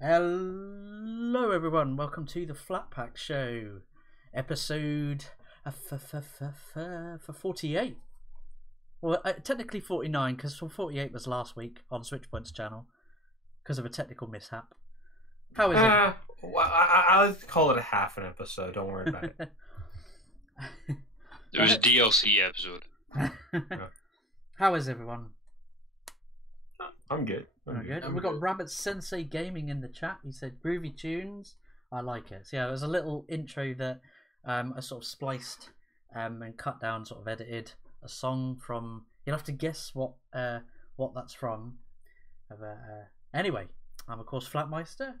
Hello, everyone. Welcome to the Flat Pack Show, episode for 48. Well, technically 49 because 48 was last week on Switchpoint's channel because of a technical mishap. How is it? Well, I like to call it a half an episode. Don't worry about it. It was a DLC episode. How is everyone? I'm good. I'm good. We've got Rabbit Sensei Gaming in the chat. He said groovy tunes. I like it. So yeah, it was a little intro that I sort of spliced and cut down, sort of edited a song from. You'll have to guess what that's from. Anyway, I'm of course Flatmeister.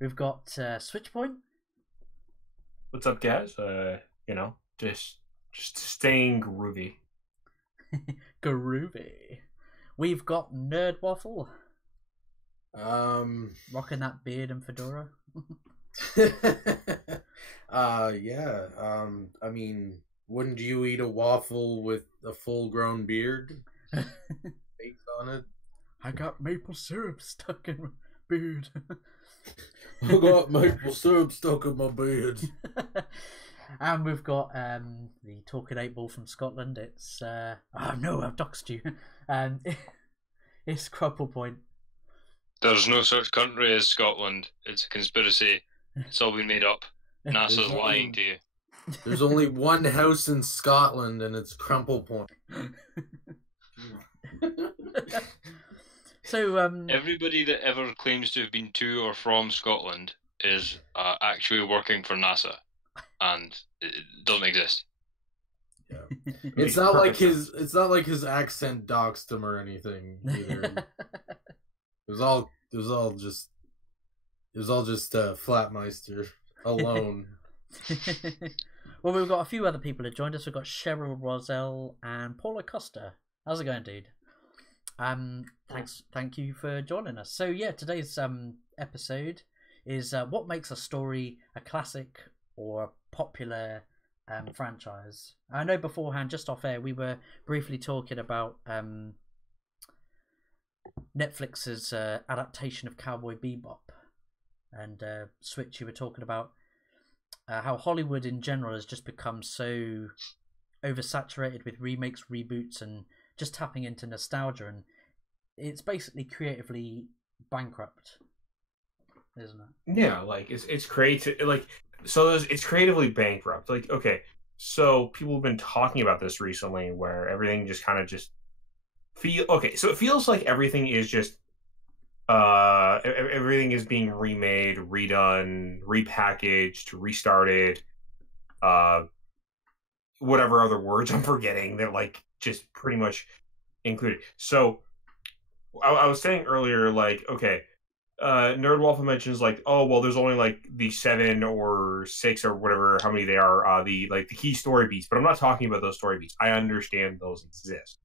We've got Switchpoint. What's up, guys? Just staying groovy. Groovy. We've got Nerd Waffle. Rocking that beard and fedora. Yeah. I mean, wouldn't you eat a waffle with a full-grown beard? Baked on it? I got maple syrup stuck in my beard. I got maple syrup stuck in my beard. And we've got the Talking 8 Ball from Scotland. It's oh no, I've doxed you. It's Crumple Point. There's no such country as Scotland. It's a conspiracy. It's all been made up. NASA's lying to you. There's only one house in Scotland, and it's Crumple Point. So everybody that ever claims to have been to or from Scotland is actually working for NASA, and it doesn't exist. Yeah. It's not like his accent doxed him or anything either. It was all just Flatmeister alone. Well, we've got a few other people who joined us. We've got Cheryl Roselle and Paula Costa. How's it going, dude? Thank you for joining us. So yeah, today's episode is what makes a story a classic or a popular franchise. I know beforehand, just off air, we were briefly talking about Netflix's adaptation of Cowboy Bebop, and Switch. You were talking about how Hollywood in general has just become so oversaturated with remakes, reboots, and just tapping into nostalgia, and it's basically creatively bankrupt, isn't it? Yeah, like it's creative. It's creatively bankrupt. Like, okay, so people have been talking about this recently, where everything just kind of feel okay. So it feels like everything is just everything is being remade, redone, repackaged, restarted, whatever other words I'm forgetting that like just pretty much included. So I was saying earlier, like, okay, Nerd Waffle mentions like, oh well, there's only like the 7 or 6 or whatever, how many they are, the key story beats. But I'm not talking about those story beats. I understand those exist,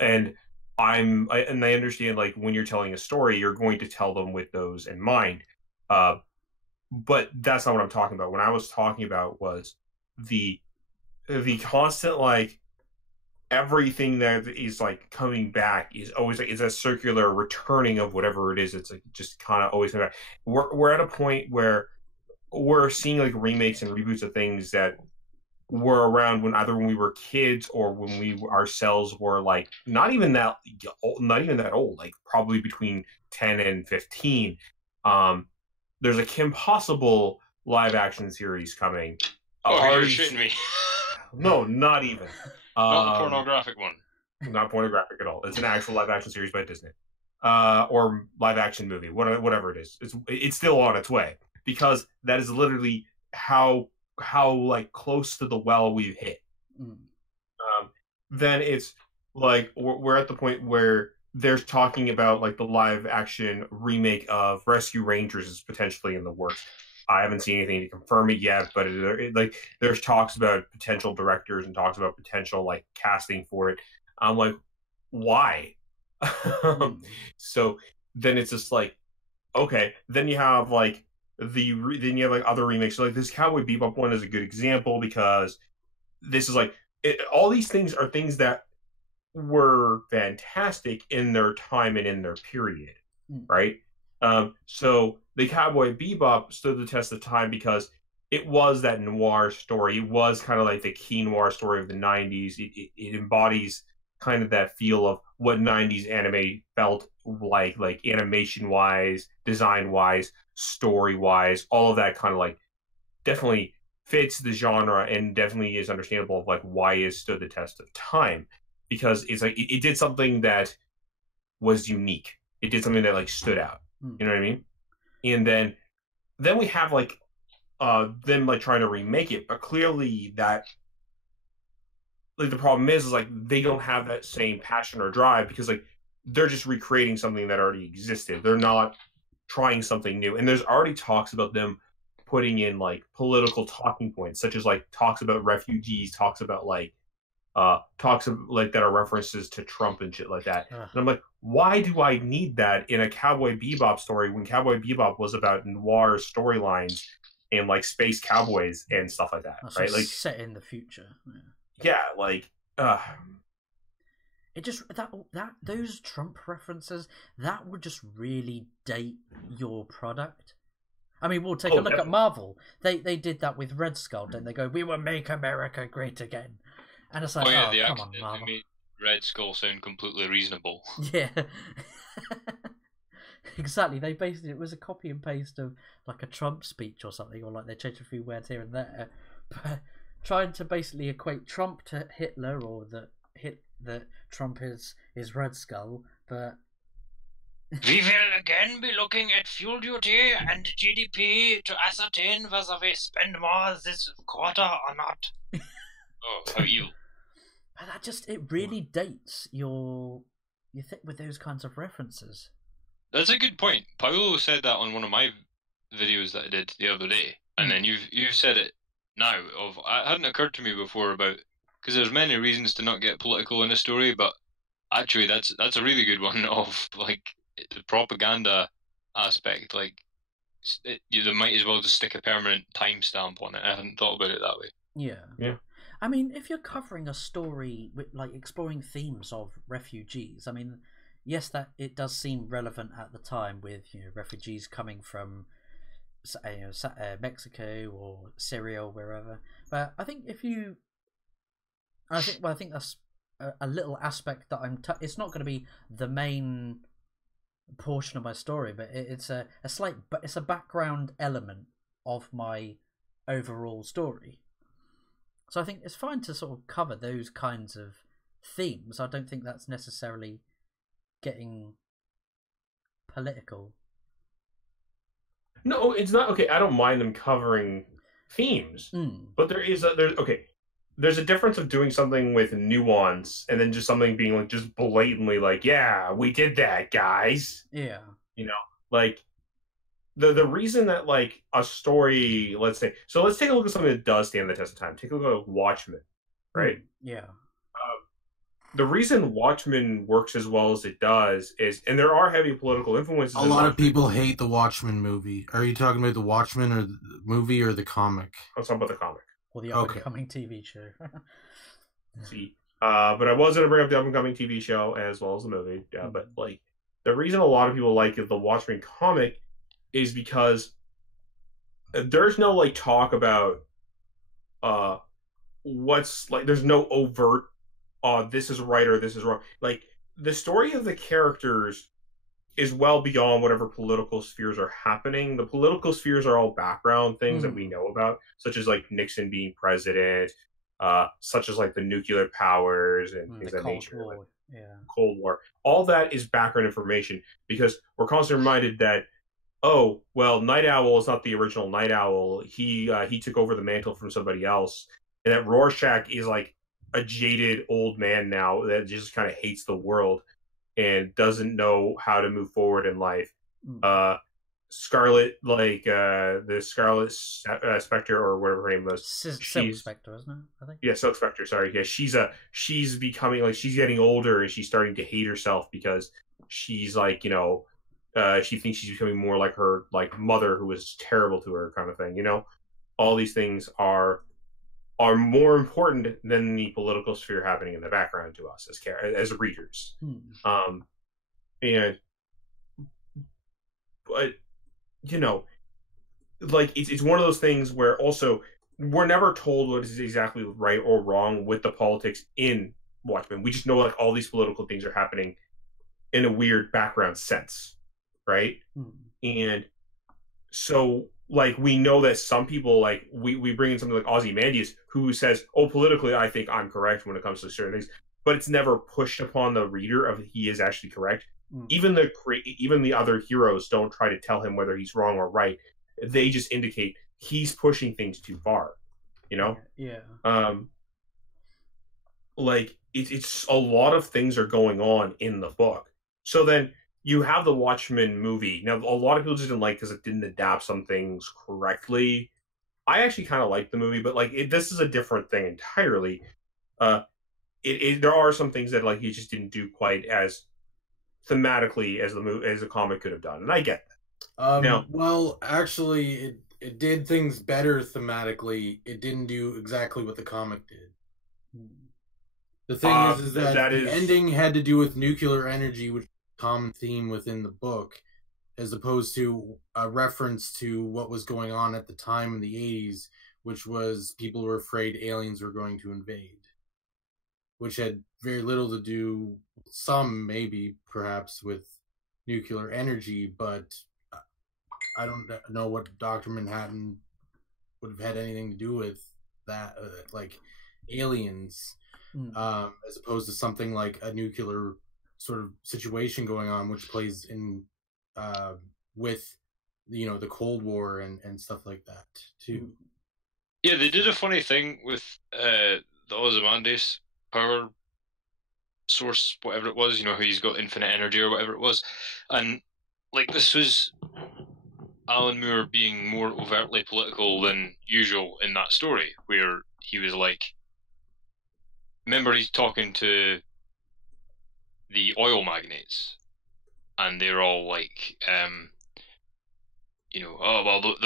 and I understand like when you're telling a story, you're going to tell them with those in mind. But that's not what I'm talking about. What I was talking about was the constant like everything that is like coming back is always like it's a circular returning of whatever it is. It's like just kind of always coming back. We're at a point where we're seeing like remakes and reboots of things that were around when we were kids or when we ourselves were like not even that old, like probably between 10 and 15. There's a Kim Possible live action series coming. Oh, you're shitting me. No, not even. Not the pornographic one. Not pornographic at all. It's an actual live action series by Disney, or live action movie, whatever it is. It's still on its way because that is literally how like close to the well we've hit. Then it's like we're at the point where they're talking about like the live action remake of Rescue Rangers is potentially in the works. I haven't seen anything to confirm it yet, but like there's talks about potential directors and talks about potential like casting for it. I'm like, why? So then it's just like, okay. Then you have like other remakes. So like this Cowboy Bebop one is a good example because this is like all these things are things that were fantastic in their time and in their period, right? So the Cowboy Bebop stood the test of time because it was that noir story. It was kind of like the key noir story of the 90s. It embodies kind of that feel of what 90s anime felt like animation wise, design wise, story wise, all of that kind of like definitely fits the genre and definitely is understandable of like why it stood the test of time, because it's like it did something that was unique. It did something that like stood out. You know what I mean? And then we have like them like trying to remake it, but clearly that like the problem is like they don't have that same passion or drive because like they're just recreating something that already existed. They're not trying something new. And there's already talks about them putting in like political talking points, such as like talks about refugees, talks about like talks of, like that are references to Trump and shit like that. And I'm like, why do I need that in a Cowboy Bebop story when Cowboy Bebop was about noir storylines and like space cowboys and stuff like that, That's right? Like set in the future. yeah, like it just that those Trump references that would just really date your product. I mean, we'll take a look at Marvel. They did that with Red Skull, didn't they? Go, we will make America great again, and it's like, come on, Marvel. Made Red Skull sound completely reasonable. Yeah, exactly. They basically it was a copy and paste of like a Trump speech or something, or like they changed a few words here and there, but trying to basically equate Trump to Hitler or that Trump is Red Skull, but. We will again be looking at fuel duty and GDP to ascertain whether we spend more this quarter or not. Oh, how evil. And it really dates you think with those kinds of references. That's a good point. Paolo said that on one of my videos that I did the other day, and then you've said it now. It hadn't occurred to me before about because there's many reasons to not get political in a story, but actually that's a really good one of like the propaganda aspect. Like they might as well just stick a permanent timestamp on it. I hadn't thought about it that way. Yeah. I mean, if you're covering a story with like exploring themes of refugees, I mean, yes, that it does seem relevant at the time with refugees coming from Mexico or Syria or wherever. But I think I think that's a little aspect that it's not going to be the main portion of my story, but it's a slight, but it's a background element of my overall story. So I think it's fine to sort of cover those kinds of themes. I don't think that's necessarily getting political. no, it's not. Okay, I don't mind them covering themes, but there's a difference of doing something with nuance and then just something being like just blatantly like, yeah, we did that, guys. Yeah. Like the reason that like a story, let's say, so let's take a look at something that does stand the test of time. Take a look at Watchmen, right? Yeah. The reason Watchmen works as well as it does is, and there are heavy political influences. A lot of people hate the Watchmen movie. Are you talking about the Watchmen or the movie or the comic? I'm talking about the comic. Or the upcoming TV show. See, but I was going to bring up the upcoming TV show as well as the movie. Yeah, but like the reason a lot of people like the Watchmen comic is because there's no like talk about what's like. There's no overt this is right or this is wrong. Like the story of the characters is well beyond whatever political spheres are happening. The political spheres are all background things that we know about, such as like Nixon being president, such as like the nuclear powers and things of that nature. Like, Cold War. All that is background information because we're constantly reminded that, oh, well, Night Owl is not the original Night Owl. He took over the mantle from somebody else. And that Rorschach is like a jaded old man now that just kind of hates the world and doesn't know how to move forward in life. Scarlet, like the Scarlet Spectre or whatever her name was. Silk Spectre, isn't it? I think. Yeah, Silk Spectre. Sorry. Yeah, she's becoming like she's getting older and she's starting to hate herself because she's like she thinks she's becoming more like her like mother who was terrible to her kind of thing. All these things are more important than the political sphere happening in the background to us as readers. And but you know, like it's one of those things where also we're never told what is exactly right or wrong with the politics in Watchmen. We just know like all these political things are happening in a weird background sense, right? And so like we know that some people like we bring in something like Ozymandias who says, "Oh, politically, I think I'm correct when it comes to certain things," but it's never pushed upon the reader of he is actually correct. Even the other heroes don't try to tell him whether he's wrong or right. They just indicate he's pushing things too far, you know? Yeah. Like it's a lot of things are going on in the book. So then you have the Watchmen movie. Now, a lot of people just didn't like because it didn't adapt some things correctly. I actually kind of like the movie, but like this is a different thing entirely. There are some things that like he just didn't do quite as thematically as the comic could have done, and I get that. Now, well, actually, it did things better thematically. It didn't do exactly what the comic did. The thing is that the ending had to do with nuclear energy, which is a common theme within the book, as opposed to a reference to what was going on at the time in the 80s, which was people were afraid aliens were going to invade, which had very little to do, some maybe, perhaps, with nuclear energy, but I don't know what Dr. Manhattan would have had anything to do with that, like aliens. As opposed to something like a nuclear sort of situation going on, which plays in with the Cold War and stuff like that too. Yeah, they did a funny thing with the Ozymandias power source, whatever it was. How he's got infinite energy or whatever it was, and like this was Alan Moore being more overtly political than usual in that story, where he was like. Remember, he's talking to the oil magnates, and they're all like, oh well,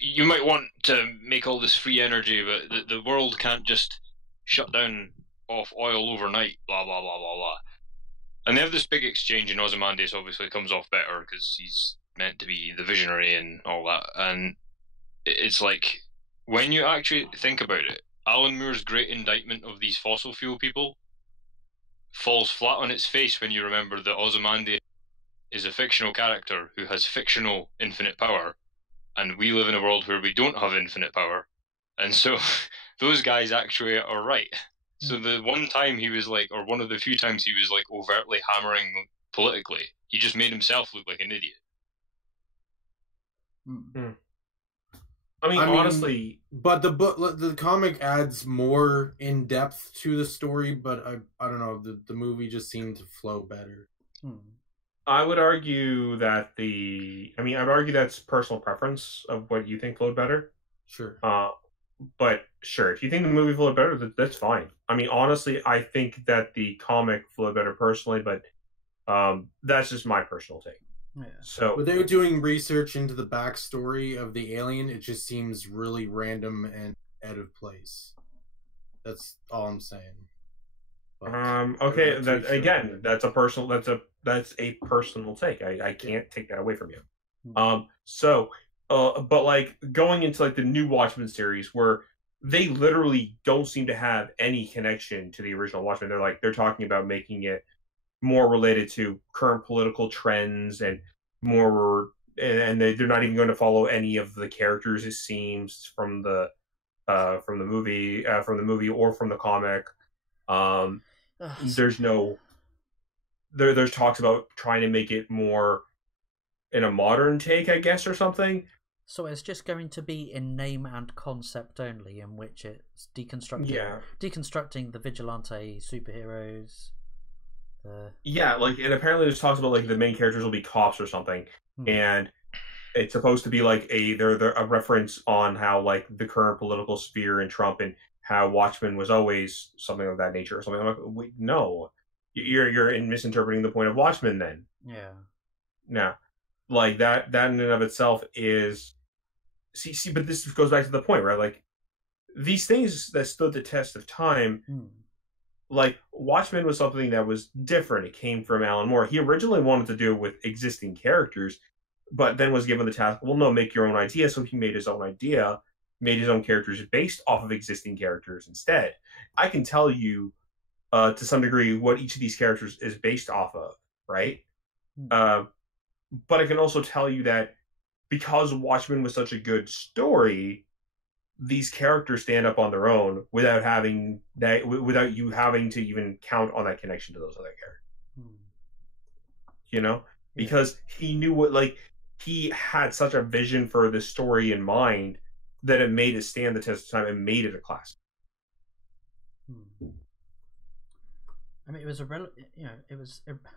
you might want to make all this free energy, but the world can't just shut down off oil overnight. Blah blah blah blah blah. And they have this big exchange, and Ozymandias obviously comes off better because he's meant to be the visionary and all that. And it's like when you actually think about it. Alan Moore's great indictment of these fossil fuel people falls flat on its face when you remember that Ozymandias is a fictional character who has fictional infinite power, and we live in a world where we don't have infinite power, and so those guys actually are right. So the one time he was like, or one of the few times he was like overtly hammering politically, he just made himself look like an idiot. I mean, honestly, but the comic adds more in depth to the story, but I don't know, the movie just seemed to flow better. I would argue that I'd argue that's personal preference of what you think flowed better. Sure. But sure, if you think the movie flowed better, that's fine. I mean, honestly, I think that the comic flowed better personally, but that's just my personal take. Yeah. So, but they were doing research into the backstory of the alien. It just seems really random and out of place. That's all I'm saying. But okay. That again, that's a personal take. I can't take that away from you. But like going into like the new Watchmen series, where they literally don't seem to have any connection to the original Watchmen. They're talking about making it more related to current political trends and more, and they're not even going to follow any of the characters, it seems, from the movie or from the comic. There's talks about trying to make it more in a modern take, I guess, or something. So it's just going to be in name and concept only, in which it's deconstructing the vigilante superheroes. Yeah, like, and apparently there's talks about like the main characters will be cops or something, and it's supposed to be like they're a reference on how like the current political sphere and Trump and how Watchmen was always something of that nature or something. I'm like, wait, no, you're misinterpreting the point of Watchmen then. Yeah. Now, like that in and of itself is see, but this goes back to the point, right? Like these things that stood the test of time. Like, Watchmen was something that was different. It came from Alan Moore. He originally wanted to do it with existing characters, but then was given the task, well, no, make your own idea. So he made his own idea, made his own characters based off of existing characters instead. I can tell you to some degree what each of these characters is based off of, right? But I can also tell you that because Watchmen was such a good story, these characters stand up on their own without you having to even count on that connection to those other characters. You know, because he knew he had such a vision for this story in mind that it made it stand the test of time and made it a classic. I mean, it was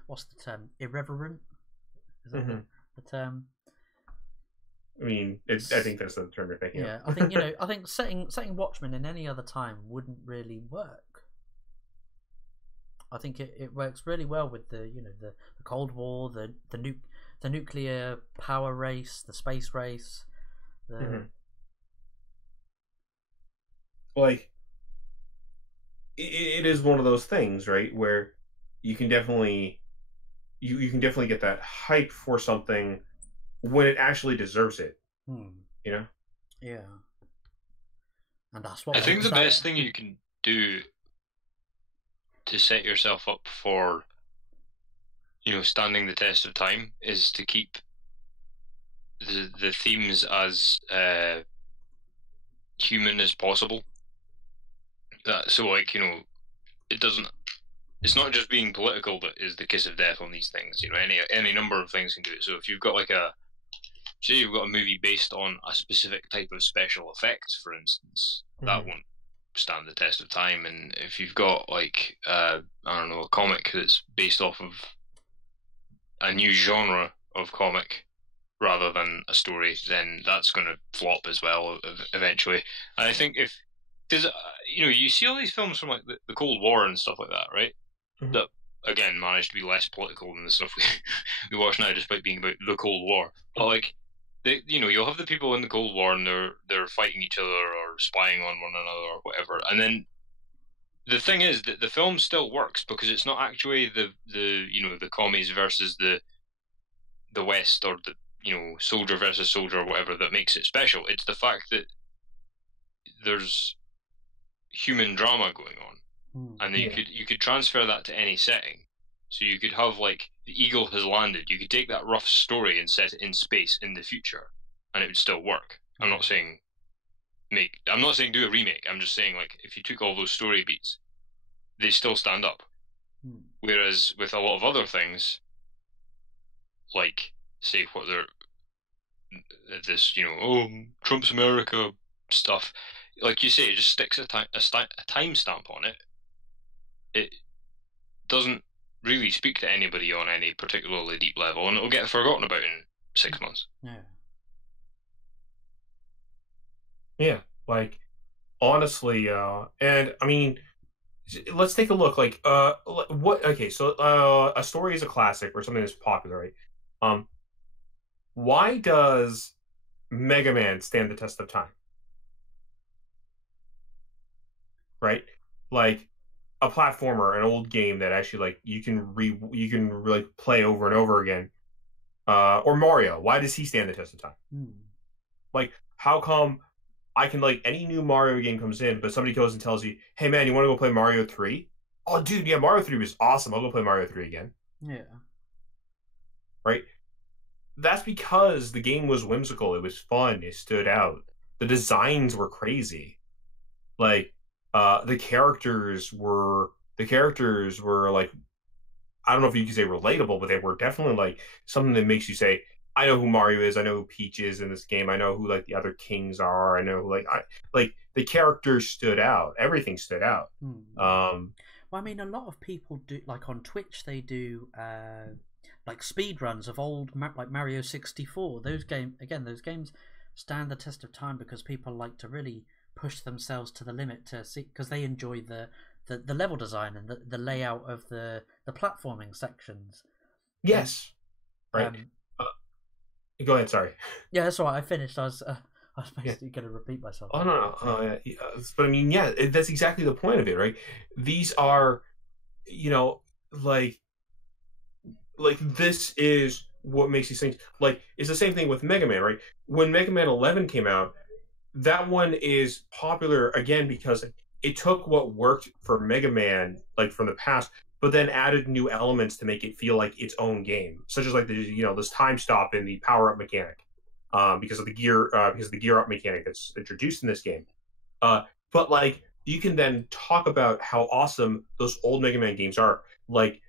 what's the term? Irreverent? Is that the term? I mean, I think that's the term you're thinking of. I think I think setting Watchmen in any other time wouldn't really work. I think it works really well with the Cold War, the nuclear power race, the space race, like it is one of those things, right, where you can definitely get that hype for something when it actually deserves it. You know? Yeah. And that's what I think the best thing you can do to set yourself up for standing the test of time is to keep the themes as human as possible. It's not just being political that is the kiss of death on these things. Any number of things can do it. So if you've got say you've got a movie based on a specific type of special effects, for instance, that won't stand the test of time. And if you've got a comic that's based off of a new genre of comic rather than a story, then that's going to flop as well eventually. And I think because you see all these films from the Cold War and stuff like that, right? That again managed to be less political than the stuff we watch now, despite being about the Cold War. But you'll have the people in the Cold War and they're fighting each other or spying on one another or whatever, and then the thing is that the film still works because it's not actually the commies versus the West, or the soldier versus soldier or whatever that makes it special. It's the fact that there's human drama going on, and you could transfer that to any setting. So you could have the eagle has landed. You could take that rough story and set it in space in the future, and it would still work. I'm not saying do a remake. I'm just saying if you took all those story beats, they still stand up. Whereas with a lot of other things, say what they're Trump's America stuff, like you say, it just sticks a timestamp on it. It doesn't really speak to anybody on any particularly deep level, and it'll get forgotten about in 6 months. Yeah, honestly, and I mean, let's take a look. What? Okay, so a story is a classic or something that's popular, right? Why does Mega Man stand the test of time? Right, a platformer, an old game that actually you can really play over and over again. Or Mario, why does he stand the test of time? How come I can any new Mario game comes in, but somebody goes and tells you, "Hey man, you want to go play Mario 3?" Oh dude, yeah, Mario 3 was awesome. I'll go play Mario 3 again. Yeah. Right? That's because the game was whimsical. It was fun. It stood out. The designs were crazy. The characters were I don't know if you could say relatable, but they were definitely something that makes you say, I know who Mario is, I know who Peach is in this game, I know who the other kings are, I know who the characters stood out. Everything stood out. Well, I mean, a lot of people do, on Twitch, they do speed runs of old Mario 64. Those games stand the test of time because people like to really push themselves to the limit to see, because they enjoy the level design and the layout of the platforming sections. Yes. Right. Go ahead. Sorry. Yeah, that's all right. I finished. I was basically going to repeat myself. Oh no. But I mean, yeah, that's exactly the point of it, right? These are, this is what makes these things like it's the same thing with Mega Man, right? When Mega Man 11 came out, that one is popular again because it took what worked for Mega Man like from the past, but then added new elements to make it feel like its own game, such as like this time stop in the power up mechanic, because of the gear up mechanic that's introduced in this game. But like you can then talk about how awesome those old Mega Man games are, like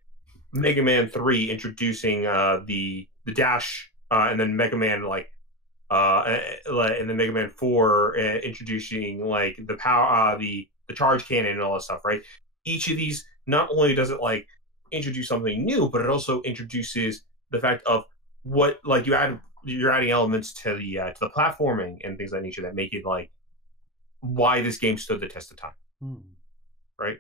Mega Man 3 introducing the dash, and then Mega Man and then Mega Man 4 introducing like the power, the charge cannon and all that stuff, right? Each of these not only does it like introduce something new, but it also introduces the fact of what like you're adding elements to the platforming and things of that nature that make it like why this game stood the test of time, right?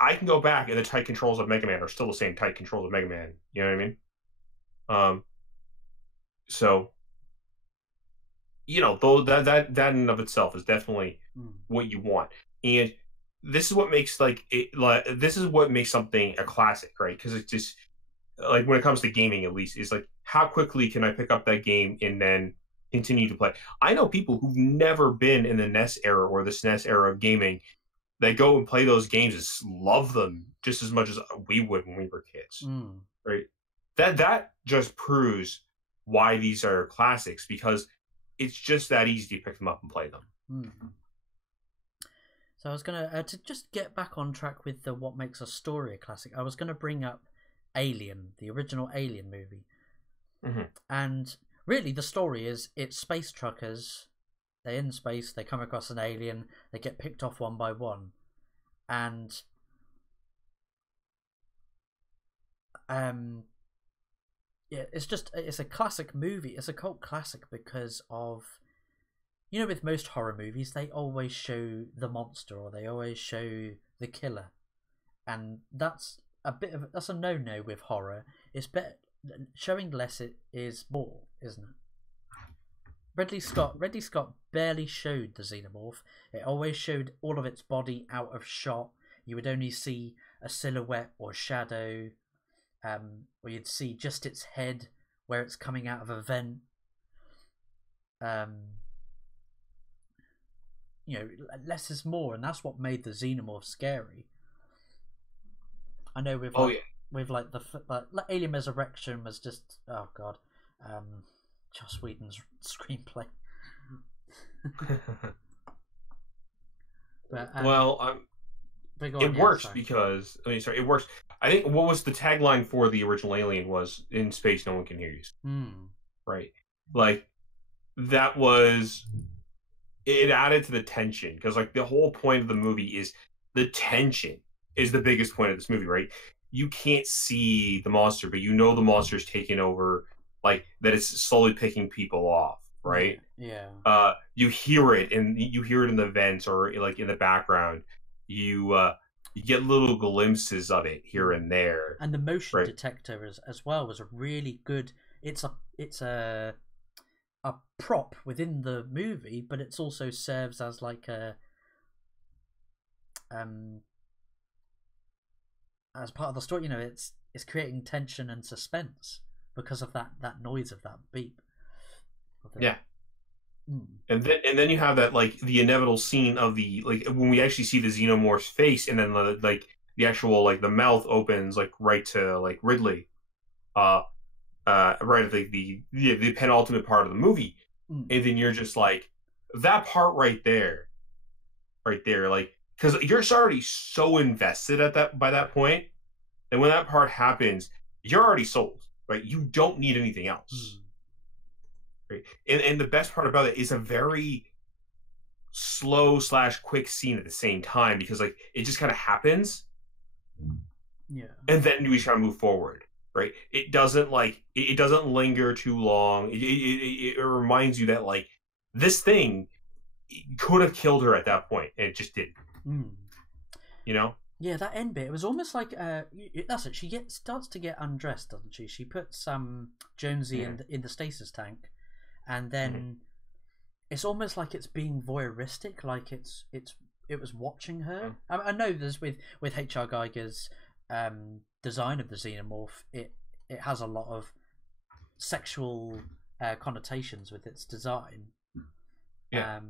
I can go back and the tight controls of Mega Man are still the same tight controls of Mega Man. You know what I mean? So, though that in and of itself is definitely what you want, and this is what makes this is what makes something a classic, right? Because it's just like when it comes to gaming, at least, is like how quickly can I pick up that game and then continue to play. I know people who've never been in the NES era or the SNES era of gaming. They go and play those games and love them just as much as we would when we were kids, right? That just proves why these are classics, because it's just that easy to pick them up and play them. So I was gonna to just get back on track with what makes a story a classic. I was gonna bring up Alien, the original Alien movie, and really the story is it's space truckers. They're in space, they come across an alien, they get picked off one by one. And it's a classic movie. It's a cult classic because of, with most horror movies, they always show the monster or they always show the killer. And that's a no-no with horror. It's better showing less is more, isn't it? Ridley Scott barely showed the xenomorph. It always showed all of its body out of shot. You would only see a silhouette or shadow, or you'd see just its head where it's coming out of a vent. Less is more, and that's what made the xenomorph scary. I know with Alien Resurrection was just Joss Whedon's screenplay. But, it works because it works. I think what was the tagline for the original Alien was "In space, no one can hear you." Right, like that was. It added to the tension because like the whole point of the movie is the tension is the biggest point of this movie, right? You can't see the monster, but the monster's taking over. Like that, it's slowly picking people off, right? Yeah. You hear it, and you hear it in the vents or like in the background. You get little glimpses of it here and there. And the motion detector as well was a really good. It's a prop within the movie, but it also serves as like a as part of the story. It's creating tension and suspense. Because of that noise of that beep. And then you have that like the inevitable scene of the like when we actually see the xenomorph's face, and then the actual like the mouth opens like right to like Ridley, right at the penultimate part of the movie, and then you're just like that part right there, like because you're already so invested by that point, and when that part happens, you're already sold. Right, you don't need anything else. Right, and the best part about it is a very slow / quick scene at the same time because like it just kind of happens, and then we try to move forward. Right, it doesn't linger too long. It reminds you that like this thing could have killed her at that point, and it just didn't. Yeah, that end bit, it was almost like that's it. She starts to get undressed, doesn't she? She puts Jonesy in the stasis tank, and then it's almost like it's being voyeuristic, like it was watching her. I know there's with H.R. Geiger's design of the xenomorph, it has a lot of sexual connotations with its design. Yeah.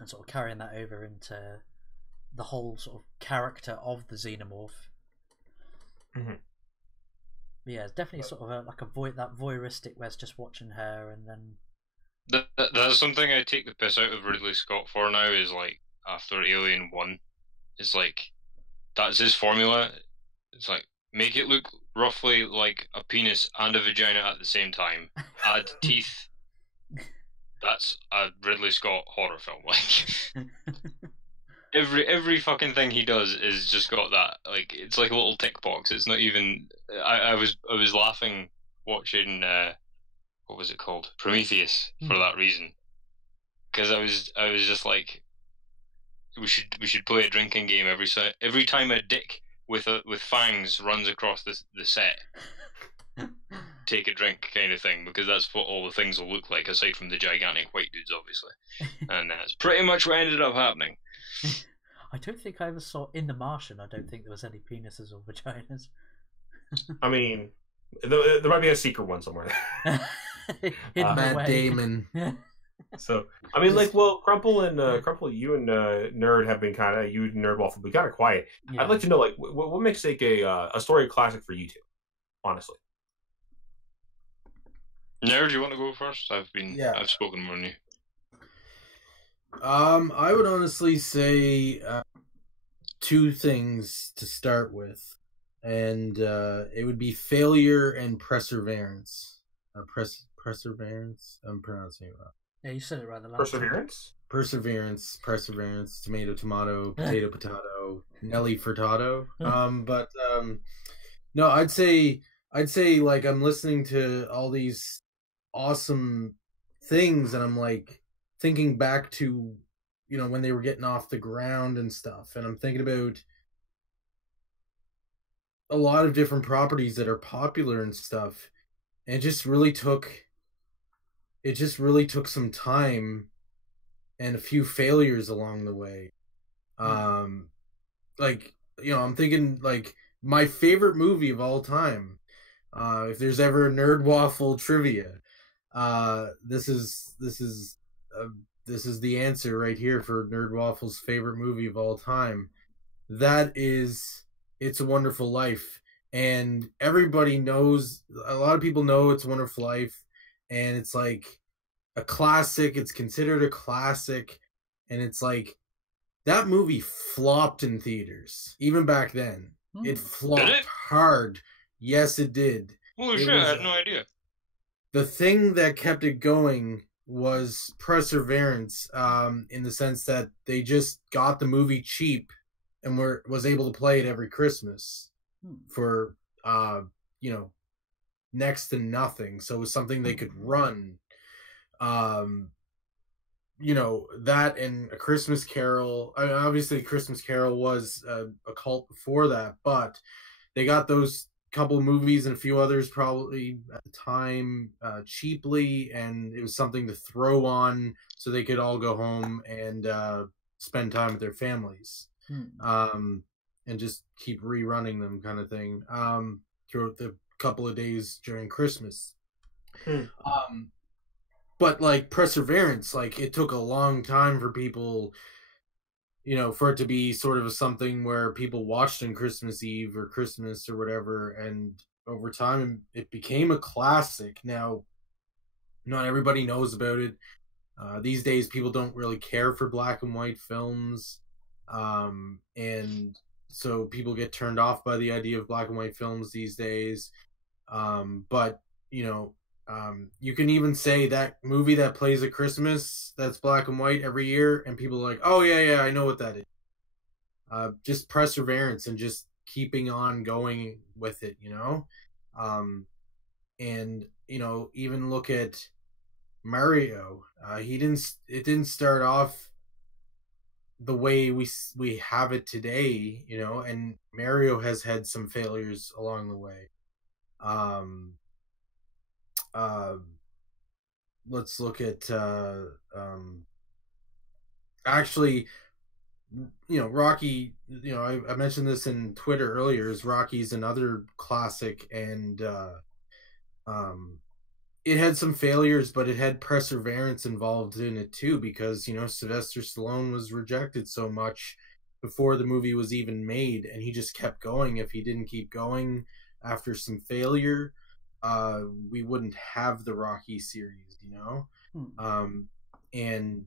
And sort of carrying that over into the whole sort of character of the xenomorph. Mm-hmm. Yeah, it's definitely sort of that voyeuristic where it's just watching her, and then that's something I take the piss out of Ridley Scott for now. Is like after Alien 1, it's like that's his formula. It's like make it look roughly like a penis and a vagina at the same time. Add teeth. That's a Ridley Scott horror film. Like every fucking thing he does is just got that. Like it's like a little tick box. It's not even. I was laughing watching what was it called, Prometheus, for that reason. Because I was just like, we should play a drinking game every time a dick with fangs runs across the set. Take a drink, kind of thing, because that's what all the things will look like, aside from the gigantic white dudes, obviously. And that's pretty much what ended up happening. I don't think I ever saw in The Martian. I don't think there was any penises or vaginas. I mean, there might be a secret one somewhere. Matt Damon. So I mean, like, well, Crumple, you and Nerd have been kind of you and Nerd Waffle, be kind of quiet. Yeah. I'd like to know, like, what makes like a story classic for you two, honestly. Nerd, do you want to go first? I've spoken more than you. I would honestly say two things to start with, and it would be failure and perseverance. Perseverance. I'm pronouncing it wrong. Yeah, you said it right. Perseverance. Perseverance. Tomato, potato. Nelly Furtado. No, I'd say like I'm listening to all these awesome things, and I'm like thinking back to, you know, when they were getting off the ground and stuff, and I'm thinking about a lot of different properties that are popular and stuff, and it just really took some time and a few failures along the way. Like, you know, I'm thinking like my favorite movie of all time, if there's ever a Nerd Waffle trivia, this is the answer right here for Nerd Waffle's favorite movie of all time. That is It's a Wonderful Life. And everybody knows, a lot of people know It's a Wonderful Life, and it's like a classic. It's considered a classic, and it's like that movie flopped in theaters even back then. It flopped hard. Yes, it did. Holy shit, I had no idea. The thing that kept it going was perseverance, in the sense that they just got the movie cheap and was able to play it every Christmas for you know, next to nothing. So it was something they could run. You know, that and A Christmas Carol. I mean, obviously Christmas Carol was a cult before that, but they got those couple movies and a few others probably at the time cheaply, and it was something to throw on so they could all go home and spend time with their families. And just keep rerunning them, kind of thing, throughout the couple of days during Christmas. But like perseverance, like it took a long time for people, you know, for it to be sort of something where people watched on Christmas Eve or Christmas or whatever, and over time it became a classic. Now, not everybody knows about it. These days people don't really care for black and white films, and so people get turned off by the idea of black and white films these days. But, you know, you can even say that movie that plays at Christmas that's black and white every year, and people are like, oh yeah, I know what that is. Just perseverance and just keeping on going with it, you know. And, you know, even look at Mario. It didn't start off the way we have it today, you know, and Mario has had some failures along the way. Let's look at actually Rocky, I mentioned this in Twitter earlier, is Rocky's another classic, and it had some failures, but it had perseverance involved in it too, because Sylvester Stallone was rejected so much before the movie was even made, and he just kept going. If he didn't keep going after some failure, we wouldn't have the Rocky series, and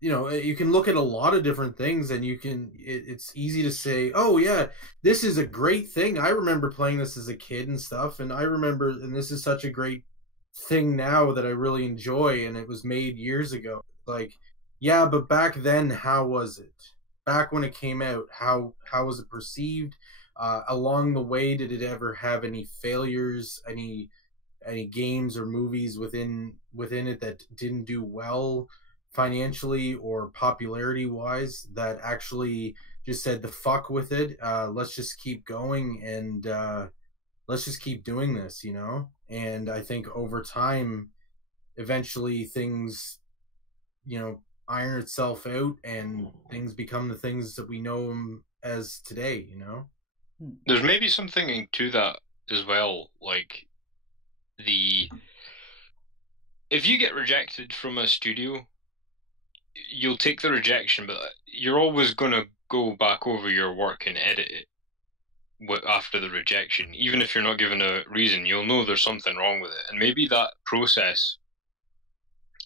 you can look at a lot of different things, and it's easy to say, oh yeah, this is a great thing. I remember playing this as a kid and stuff, and this is such a great thing now that I really enjoy, and it was made years ago. Like, yeah, but back then, how was it? Back when it came out, how was it perceived? Along the way, did it ever have any failures, any games or movies within it that didn't do well financially or popularity wise, that actually just said the fuck with it, let's just keep going, and let's just keep doing this, and I think over time, eventually things iron itself out, and things become the things that we know them as today. There's maybe something to that as well, like if you get rejected from a studio, you'll take the rejection, but you're always going to go back over your work and edit it after the rejection. Even if you're not given a reason, you'll know there's something wrong with it. And maybe that process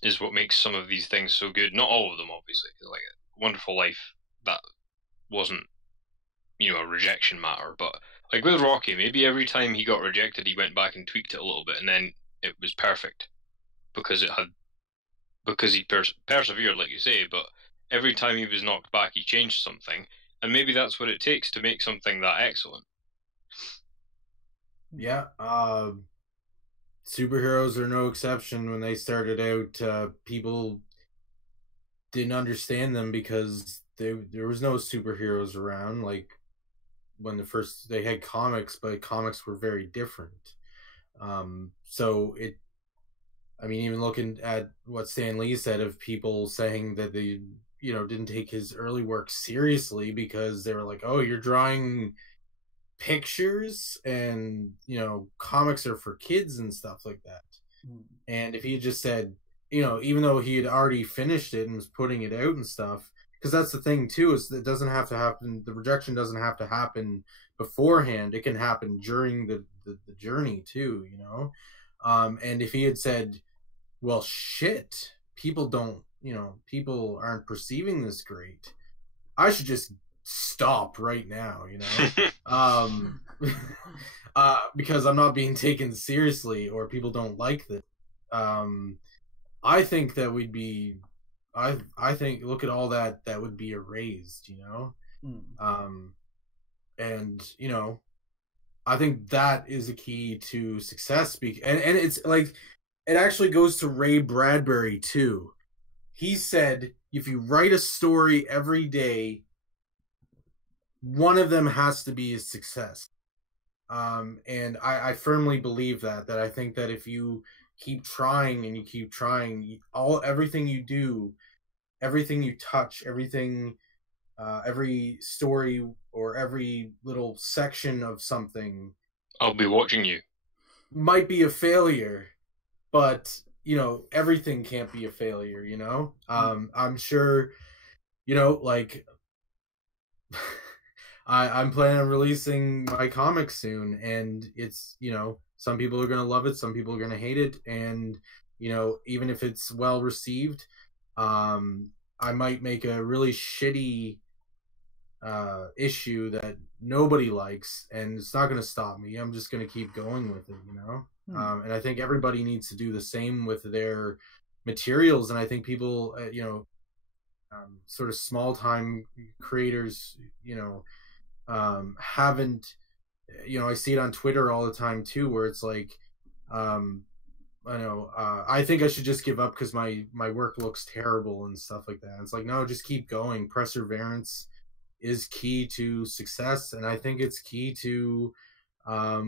is what makes some of these things so good. Not all of them, obviously. Like Wonderful Life, that wasn't, a rejection matter. But like with Rocky, maybe every time he got rejected, he went back and tweaked it a little bit, and then it was perfect because he persevered, like you say. But every time he was knocked back, he changed something, and maybe that's what it takes to make something that excellent. Yeah, superheroes are no exception. When they started out, people didn't understand them because there was no superheroes around. Like when they had comics, but comics were very different. So even looking at what Stan Lee said of people saying that they, didn't take his early work seriously because they were like, oh, you're drawing pictures, and, comics are for kids and stuff like that. And if he had just said, even though he had already finished it and was putting it out and stuff, because that's the thing too, is it doesn't have to happen, the rejection doesn't have to happen beforehand. It can happen during the journey too, and if he had said, well, shit, people aren't perceiving this great, I should just stop right now, because I'm not being taken seriously, or people don't like this. I think that we'd be, I think, look at all that would be erased, and I think that is a key to success. And it's like, it actually goes to Ray Bradbury too. He said, if you write a story every day, one of them has to be a success. And I firmly believe that I think that if you keep trying and you keep trying, everything you do, everything you touch, everything, every story or every little section of something, I'll be watching you, might be a failure, but everything can't be a failure. I'm sure, like I'm planning on releasing my comics soon, and it's, some people are going to love it, some people are going to hate it, and even if it's well received, I might make a really shitty issue that nobody likes, and it's not going to stop me. I'm just going to keep going with it, and I think everybody needs to do the same with their materials. And I think people, sort of small time creators, haven't, I see it on Twitter all the time too, where it's like, I think I should just give up because my work looks terrible and stuff like that. It's like, no, just keep going. Perseverance is key to success, and I think it's key to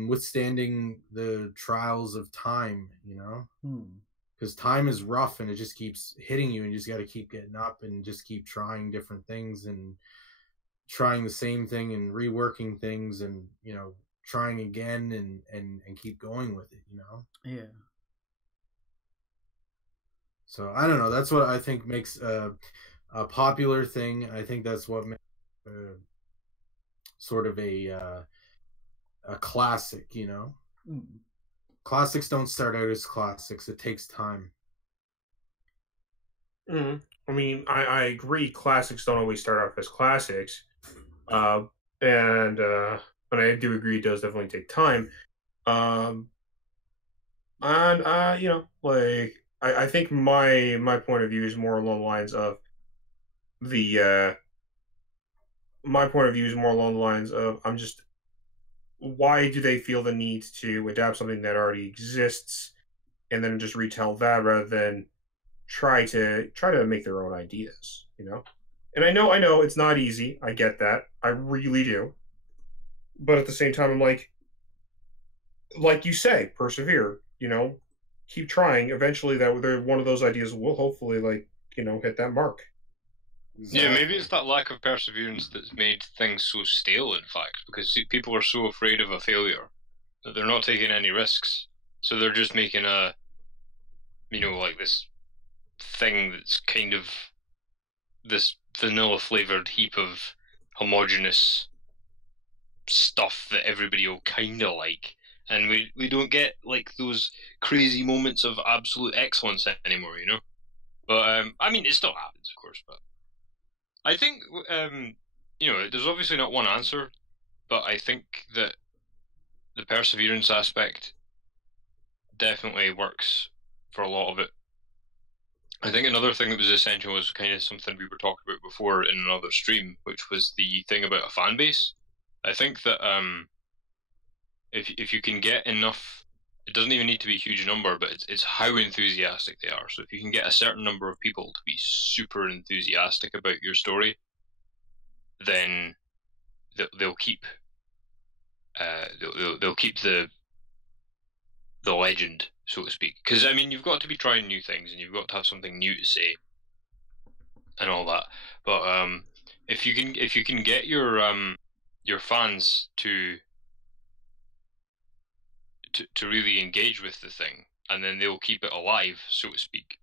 withstanding the trials of time. because time is rough and it just keeps hitting you, and you just got to keep getting up and just keep trying different things and trying the same thing and reworking things and, you know, trying again and keep going with it, you know? Yeah. So I don't know. That's what I think makes a popular thing. I think that's what makes sort of a classic, you know? Mm. Classics don't start out as classics. It takes time. Mm-hmm. I mean, I agree. Classics don't always start off as classics, and I do agree it does definitely take time. And you know, like I think my point of view is more along the lines of my point of view is more along the lines of why do they feel the need to adapt something that already exists and then just retell that rather than try to make their own ideas, you know? And I know it's not easy. I get that. I really do. But at the same time, I'm like you say, persevere, you know, keep trying. Eventually that one of those ideas will hopefully, like, you know, hit that mark. Yeah, maybe it's that lack of perseverance that's made things so stale, in fact, because people are so afraid of a failure that they're not taking any risks. So they're just making you know, like this thing that's kind of this vanilla flavored heap of homogenous stuff that everybody will kind of like. And we don't get like those crazy moments of absolute excellence anymore, you know? But I mean, it still happens, of course, but I think, you know, there's obviously not one answer, but I think that the perseverance aspect definitely works for a lot of it. I think another thing that was essential was kind of something we were talking about before in another stream, which was the thing about a fan base. I think that if you can get enough, it doesn't even need to be a huge number, but it's how enthusiastic they are. So if you can get a certain number of people to be super enthusiastic about your story, then they'll keep they'll keep the legend, so to speak. Because I mean, you've got to be trying new things, and you've got to have something new to say, and all that. But if you can get your fans to really engage with the thing, and then they'll keep it alive, so to speak.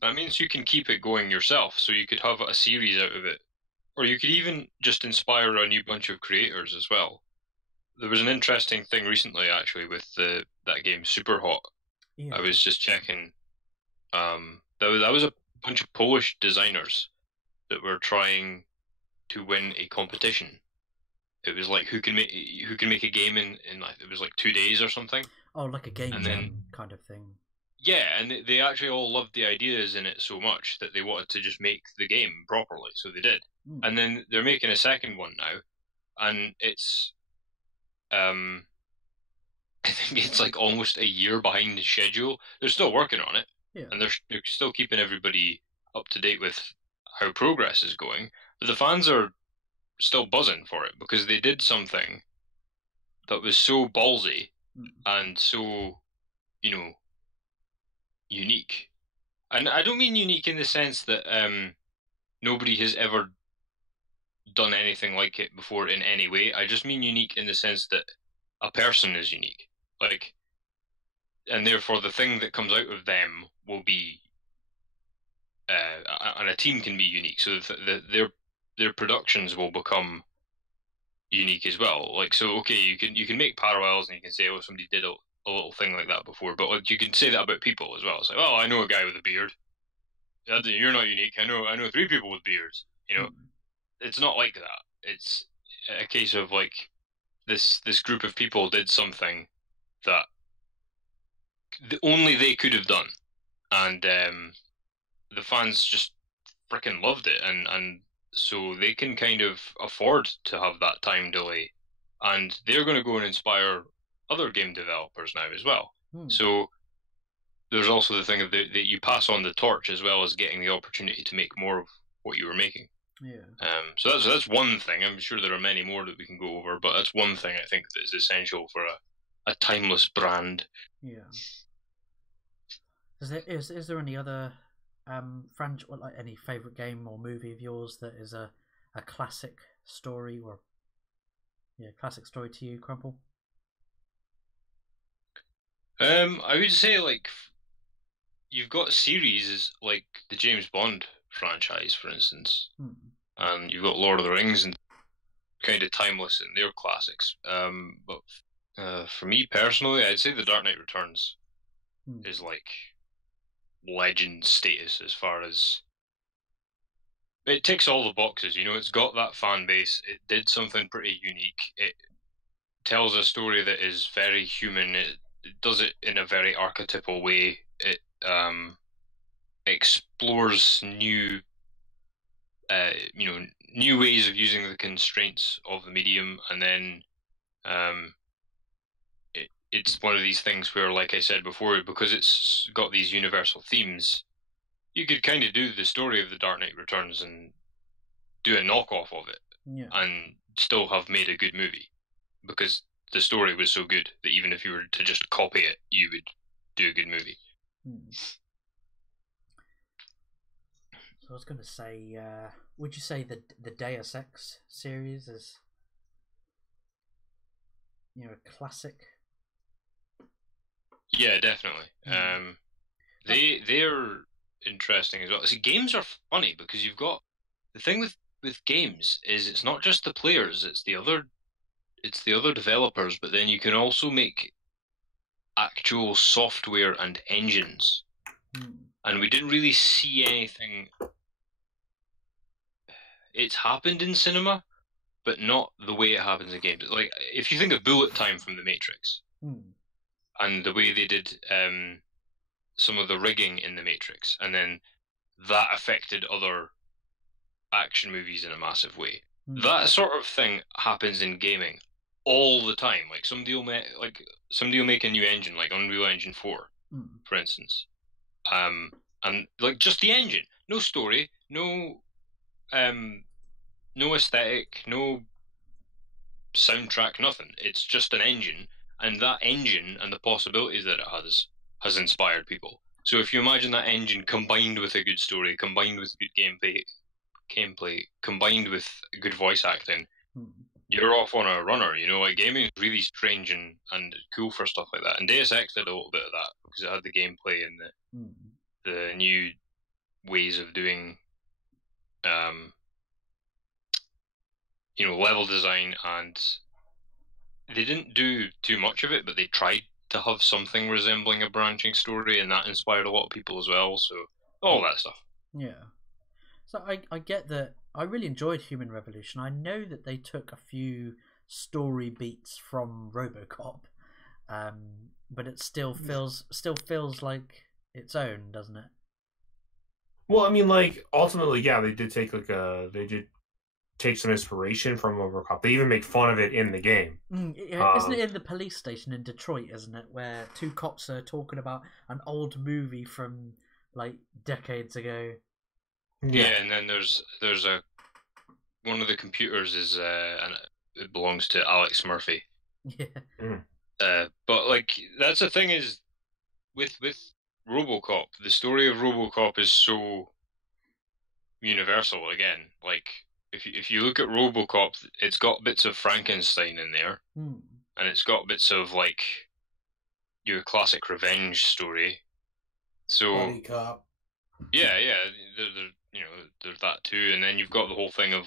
That means you can keep it going yourself. So you could have a series out of it, or you could even just inspire a new bunch of creators as well. There was an interesting thing recently, actually, with that game Super Hot. Yeah. I was just checking. That was a bunch of Polish designers that were trying to win a competition. It was like who can make a game in like, it was like 2 days or something. Oh, like a game jam kind of thing. Yeah, and they actually all loved the ideas in it so much that they wanted to just make the game properly, so they did. And then they're making a second one now, and it's I think it's like almost a year behind schedule. They're still working on it, and they're still keeping everybody up to date with how progress is going. But the fans are still buzzing for it because they did something that was so ballsy and so, you know, unique. And I don't mean unique in the sense that nobody has ever done anything like it before in any way. I just mean unique in the sense that a person is unique. Like, and therefore the thing that comes out of them will be, and a team can be unique. So their productions will become unique as well. Like, so okay, you can make parallels and you can say, oh, somebody did a little thing like that before, but like, you can say that about people as well. It's like, oh, I know a guy with a beard. You're not unique. I know 3 people with beards. You know, it's not like that. It's a case of like this group of people did something that only they could have done, and the fans just freaking loved it, and so they can kind of afford to have that time delay, and they're going to go and inspire other game developers now as well. So there's also the thing of that you pass on the torch as well as getting the opportunity to make more of what you were making. Yeah. So that's one thing. I'm sure there are many more that we can go over, but that's one thing I think that is essential for a timeless brand. Yeah. Is there any other like any favorite game or movie of yours that is a classic story or classic story to you, Crumple? I would say like you've got series like the James Bond franchise, for instance, and you've got Lord of the Rings, and kind of timeless and they're classics. But for me personally, I'd say The Dark Knight Returns is like legend status as far as it ticks all the boxes. You know, it's got that fan base. It did something pretty unique. It tells a story that is very human. It does it in a very archetypal way. It explores new, new ways of using the constraints of the medium, and then it's one of these things where, like I said before, because it's got these universal themes, you could kind of do the story of The Dark Knight Returns and do a knockoff of it, and still have made a good movie, because the story was so good that even if you were to just copy it, you would do a good movie. So I was going to say, would you say the Deus Ex series is, a classic? Yeah, definitely. They're interesting as well. See, games are funny because you've got the thing with games is it's not just the players, it's the other developers, but then you can also make actual software and engines. And we didn't really see anything. It's happened in cinema, but not the way it happens in games. Like, if you think of bullet time from The Matrix, and the way they did some of the rigging in The Matrix, and then that affected other action movies in a massive way. That sort of thing happens in gaming all the time. Like somebody will make a new engine, like Unreal Engine 4, for instance, and like just the engine, no story, no aesthetic, no soundtrack, nothing. It's just an engine, and that engine and the possibilities that it has inspired people. So if you imagine that engine combined with a good story, combined with good gameplay, combined with good voice acting, you're off on a runner. Like gaming is really strange and cool for stuff like that. And Deus Ex did a little bit of that because it had the gameplay and the new ways of doing level design, and they didn't do too much of it, but they tried to have something resembling a branching story, and that inspired a lot of people as well. So all that stuff. Yeah. So I get that. I really enjoyed Human Revolution. I know that they took a few story beats from RoboCop, but it still feels like its own, doesn't it? Well, I mean, like ultimately, yeah, they did take some inspiration from RoboCop. They even make fun of it in the game. Isn't it in the police station in Detroit? Isn't it where two cops are talking about an old movie from like decades ago? Yeah, and then there's one of the computers is and it belongs to Alex Murphy. Yeah. But like that's the thing is with RoboCop, the story of RoboCop is so universal again. Like if you look at RoboCop, it's got bits of Frankenstein in there, and it's got bits of like your classic revenge story. So Buddy cop. Yeah, there's that too, and then you've got the whole thing of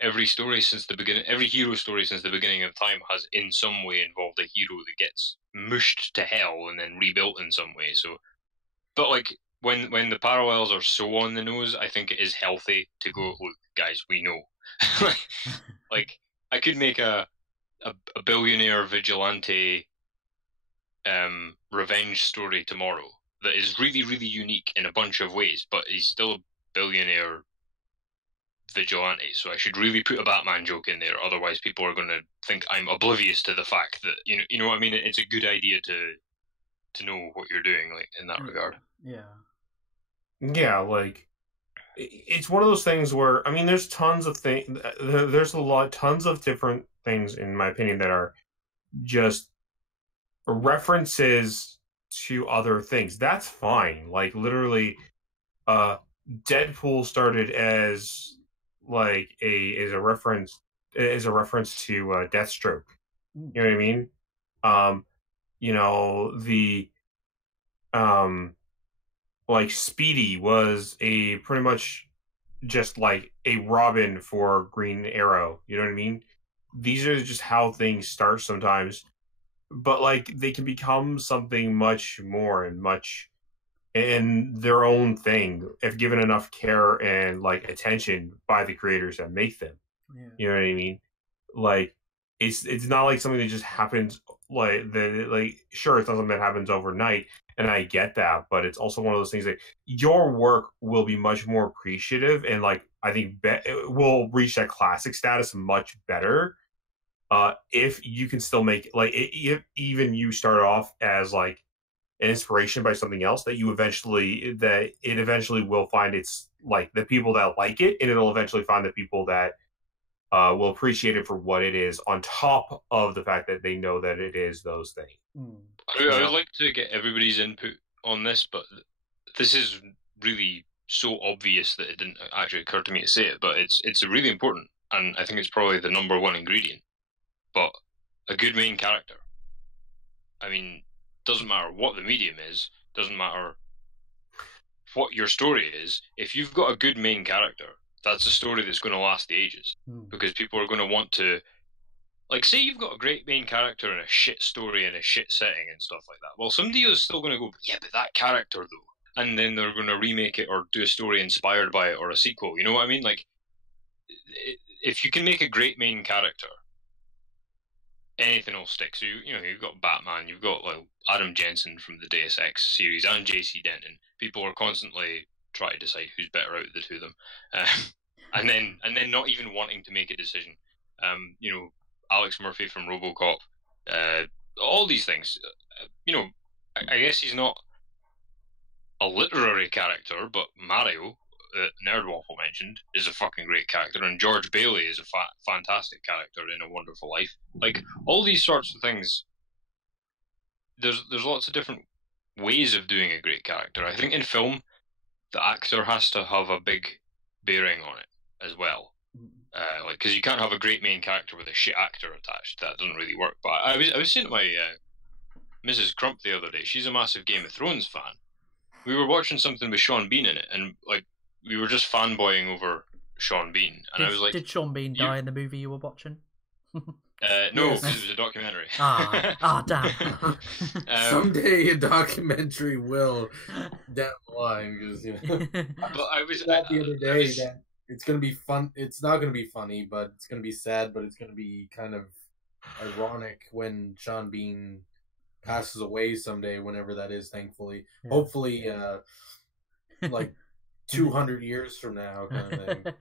every story since the beginning, every hero story since the beginning of time has in some way involved a hero that gets mushed to hell and then rebuilt in some way. So, but like when the parallels are so on the nose, I think it is healthy to go, look, guys, we know. Like I could make a billionaire vigilante revenge story tomorrow that is really, really unique in a bunch of ways, but he's still a billionaire vigilante, so I should really put a Batman joke in there, otherwise people are going to think I'm oblivious to the fact that, you know what I mean? It's a good idea to know what you're doing, like, in that regard. Yeah, like, it's one of those things where, I mean, there's tons of things, tons of different things, in my opinion, that are just references to other things. That's fine. Like literally, Deadpool started as like a reference to Deathstroke. You know what I mean? You know, the like Speedy was a pretty much just like a Robin for Green Arrow. You know what I mean? These are just how things start sometimes, but like they can become something much more and much in their own thing if given enough care and like attention by the creators that make them. Yeah. You know what I mean? Like it's not like something that just happens like sure it's not something that happens overnight, and I get that, but it's also one of those things that your work will be much more appreciative, and like I think it will reach that classic status much better if you can still make like if even you start off as like an inspiration by something else that it eventually will find its like the people that like it, and it'll eventually find the people that will appreciate it for what it is, on top of the fact that they know that it is those things. I would like to get everybody's input on this, but this is really so obvious that it didn't actually occur to me to say it, but it's really important, and I think it's probably the number one ingredient. But a good main character. I mean, doesn't matter what the medium is, doesn't matter what your story is. If you've got a good main character, that's a story that's going to last the ages, because people are going to want to, like, say you've got a great main character and a shit story and a shit setting and stuff like that. Well, somebody is still going to go, yeah, but that character though, and then they're going to remake it or do a story inspired by it or a sequel. You know what I mean? Like, if you can make a great main character, anything will stick. So you know you've got Batman, you've got like Adam Jensen from the Deus Ex series, and JC Denton. People are constantly trying to decide who's better out of the two of them, and then not even wanting to make a decision. You know, Alex Murphy from RoboCop, all these things. You know, I guess he's not a literary character, but Mario, Nerdwaffle mentioned, is a fucking great character, and George Bailey is a fantastic character in A Wonderful Life. Like, all these sorts of things, there's lots of different ways of doing a great character. I think in film, the actor has to have a big bearing on it as well. Like, because you can't have a great main character with a shit actor attached. That doesn't really work. But I was saying to my Mrs. Crump the other day, she's a massive Game of Thrones fan. We were watching something with Sean Bean in it, and like we were just fanboying over Sean Bean. And I was like, did Sean Bean die in the movie you were watching? No, because it was a documentary. Damn. Someday a documentary will down the line, because you know. But I was the other day that it's gonna be fun. It's not gonna be funny, but it's gonna be sad. But it's gonna be kind of ironic when Sean Bean passes away someday, whenever that is. Thankfully, hopefully, like 200 years from now, kind of thing.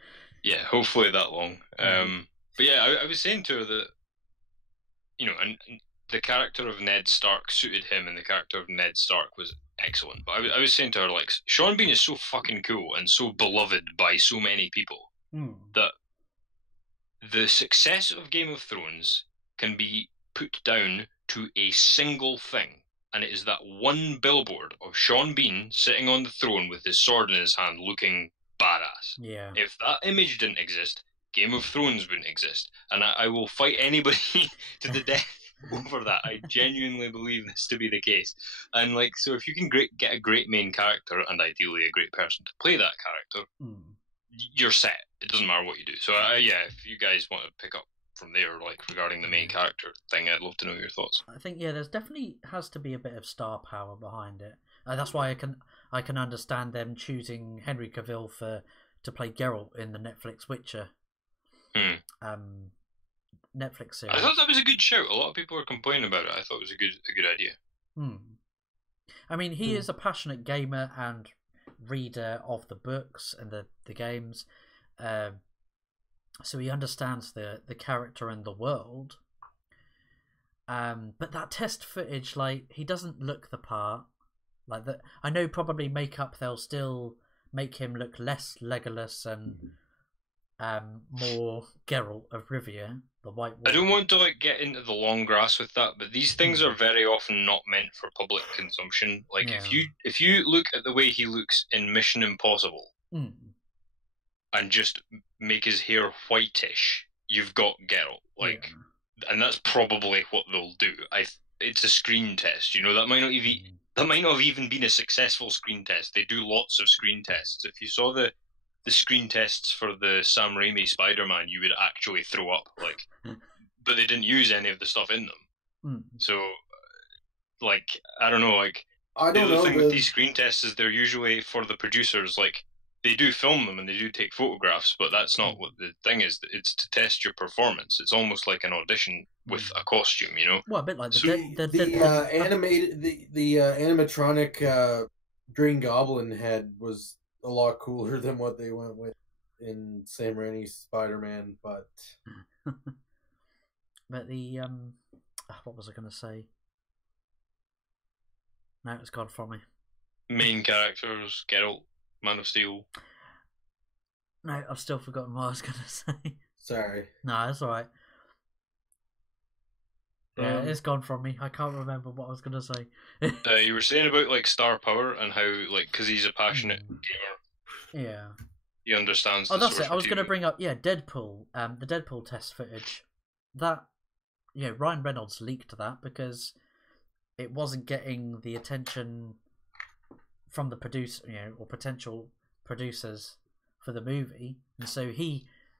Yeah, hopefully that long. But yeah, I was saying to her that, you know, and the character of Ned Stark suited him, and the character of Ned Stark was excellent. But I was saying to her, like, Sean Bean is so fucking cool and so beloved by so many people that the success of Game of Thrones can be put down to a single thing, and it is that one billboard of Sean Bean sitting on the throne with his sword in his hand looking badass. Yeah. If that image didn't exist, Game of Thrones wouldn't exist, and I will fight anybody to the death over that. I genuinely believe this to be the case. And like, so if you can get a great main character, and ideally a great person to play that character, you're set. It doesn't matter what you do. So yeah, if you guys want to pick up from there, like regarding the main character thing, I'd love to know your thoughts. I think there's definitely has to be a bit of star power behind it. That's why I can understand them choosing Henry Cavill to play Geralt in the Netflix Witcher Netflix series. I thought that was a good shout. A lot of people were complaining about it. I thought it was a good idea. I mean, he is a passionate gamer and reader of the books and the games, so he understands the character and the world. But that test footage, like, he doesn't look the part. Like that, I know probably makeup they'll still make him look less Legolas more Geralt of Rivia, the White Wolf. I don't want to like get into the long grass with that, but these things are very often not meant for public consumption. Like if you look at the way he looks in Mission Impossible and just make his hair whitish, you've got Geralt. Like, and that's probably what they'll do. It's a screen test, you know. That might not have even been a successful screen test. They do lots of screen tests. If you saw the screen tests for the Sam Raimi Spider-Man, you would actually throw up. Like, but they didn't use any of the stuff in them. So, like, I don't know. Like, the thing with these screen tests is they're usually for the producers. Like, they do film them and they do take photographs, but that's not what the thing is. It's to test your performance. It's almost like an audition with a costume, you know. Well, a bit like the animatronic Green Goblin head was a lot cooler than what they went with in Sam Raimi's Spider-Man, but the what was I going to say? No, it's gone from me. Main characters: Geralt, Man of Steel. No, I've still forgotten what I was going to say. Sorry. No, that's all right. Yeah, it's gone from me. I can't remember what I was going to say. You were saying about like star power and how like because he's a passionate gamer. Yeah. He understands. Oh, that's it. I was going to bring up Deadpool. The Deadpool test footage. That Ryan Reynolds leaked that because it wasn't getting the attention from the producer, or potential producers for the movie, and so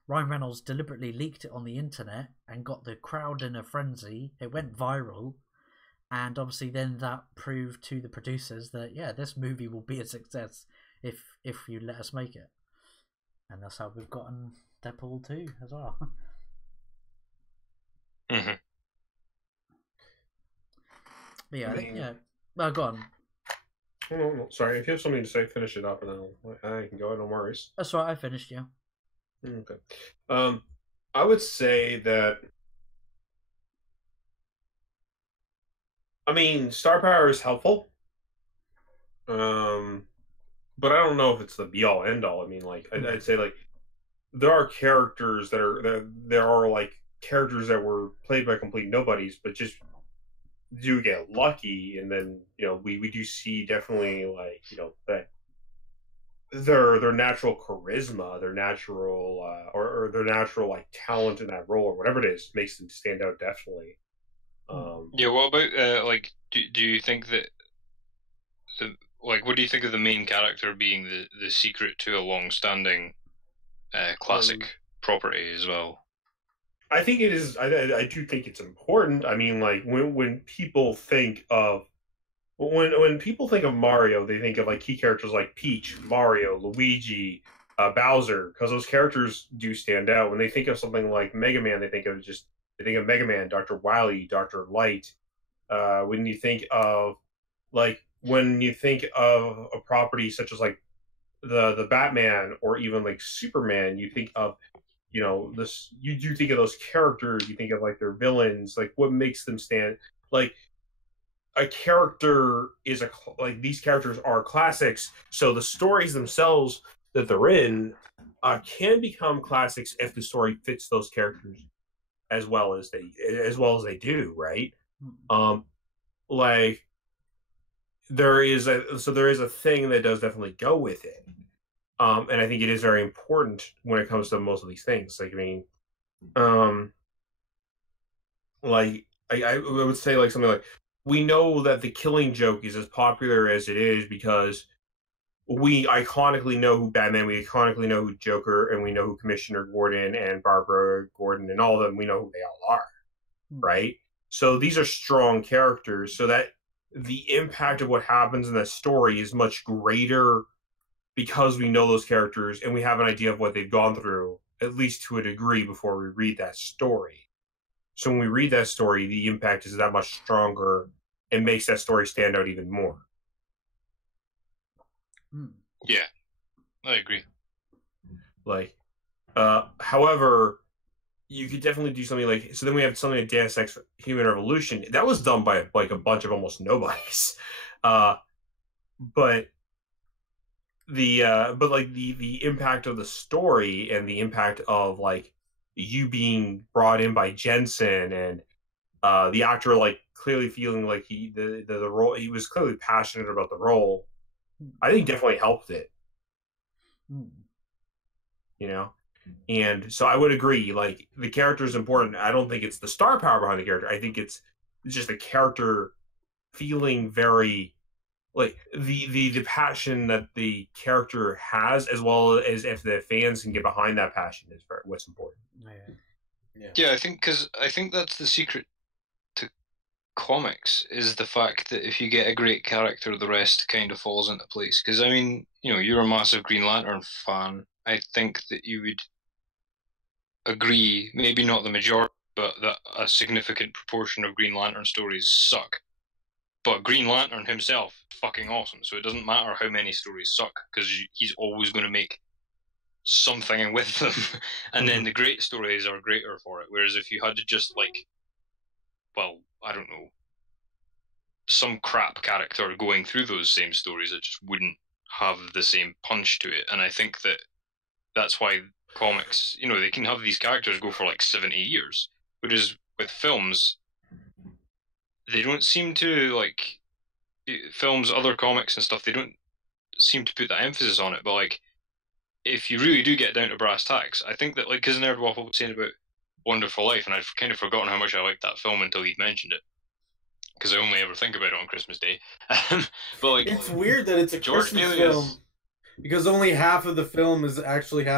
Ryan Reynolds deliberately leaked it on the internet and got the crowd in a frenzy. It went viral, and obviously then that proved to the producers that this movie will be a success if you let us make it, and that's how we've gotten Deadpool 2 as well. But yeah, I think well, go on. No, sorry. If you have something to say, finish it up, and then I can go. No worries. That's right. I finished. Yeah. Okay. I would say that. I mean, star power is helpful. But I don't know if it's the be all end all. I mean, like I'd say like there are characters there are like characters that were played by complete nobodies, but just do get lucky, and then we do see definitely like that their natural charisma, their natural or their natural like talent in that role or whatever it is makes them stand out definitely. What about like do you think that what do you think of the main character being the secret to a long-standing classic property as well? I think it is. I do think it's important. I mean, like when people think of Mario, they think of like key characters like Peach, Mario, Luigi, Bowser, because those characters do stand out. When they think of something like Mega Man, they think of Mega Man, Dr. Wily, Dr. Light. When you think of a property such as like the Batman or even like Superman, you think of you do think of those characters, you think of like their villains, like what makes them stand. Like a character is these characters are classics, so the stories themselves that they're in can become classics if the story fits those characters as well as they do, right? Like there is a thing that does definitely go with it. And I think it is very important when it comes to most of these things. Like, I mean, like I would say like something like, we know that the Killing Joke is as popular as it is because we iconically know who Batman, we iconically know who Joker, and we know who Commissioner Gordon and Barbara Gordon and all of them. We know who they all are, right? So these are strong characters, so that the impact of what happens in the story is much greater because we know those characters and we have an idea of what they've gone through, at least to a degree, before we read that story. So when we read that story, the impact is that much stronger and makes that story stand out even more. Yeah, I agree. Like, however, you could definitely do something like, so then we have something like Deus Ex Human Revolution. That was done by like a bunch of almost nobodies. But but like the impact of the story and the impact of like you being brought in by Jensen and the actor like clearly feeling like the role, he was clearly passionate about the role, I think definitely helped it. You know, and so I would agree. Like the character is important. I don't think it's the star power behind the character. I think it's just the character feeling very like the passion that the character has, as well as if the fans can get behind that passion is very, what's important. Yeah, I think that's the secret to comics is the fact that if you get a great character, the rest kind of falls into place. Because I mean, you know, you're a massive Green Lantern fan. I think that you would agree, maybe not the majority, but that a significant proportion of Green Lantern stories suck. But Green Lantern himself, fucking awesome. So it doesn't matter how many stories suck because he's always going to make something with them, and then the great stories are greater for it. Whereas if you had to just like, well, I don't know, some crap character going through those same stories, it just wouldn't have the same punch to it. And I think that that's why comics, you know, they can have these characters go for like 70 years, whereas with films, they don't seem to like films, other comics and stuff. They don't seem to put that emphasis on it, but like, if you really do get down to brass tacks, I think that, like, because Nerdwaffle was saying about Wonderful Life, and I've kind of forgotten how much I liked that film until he mentioned it, because I only ever think about it on Christmas Day. But like, it's weird that it's a Christmas film because only half of the film is actually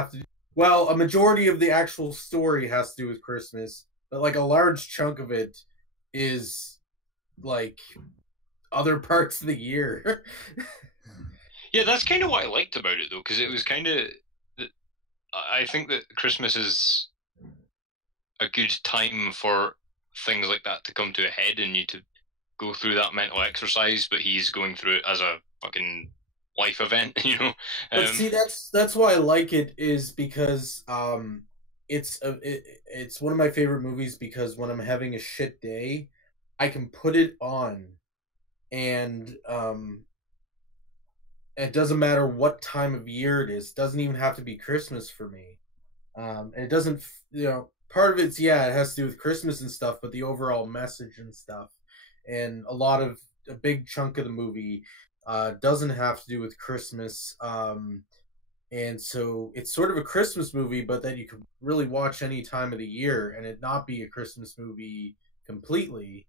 well, a majority of the actual story has to do with Christmas, but like a large chunk of it is like other parts of the year. Yeah, that's kind of what I liked about it, though, because it was kind of. I think that Christmas is a good time for things like that to come to a head and you to go through that mental exercise, but he's going through it as a fucking life event, you know? But see, that's why I like it, is because it's one of my favorite movies because when I'm having a shit day, I can put it on and it doesn't matter what time of year it is. It doesn't even have to be Christmas for me. And it doesn't, you know, part of it's, yeah, it has to do with Christmas and stuff, but the overall message and stuff. And a big chunk of the movie doesn't have to do with Christmas. And so it's sort of a Christmas movie, but that you can really watch any time of the year and it not be a Christmas movie completely.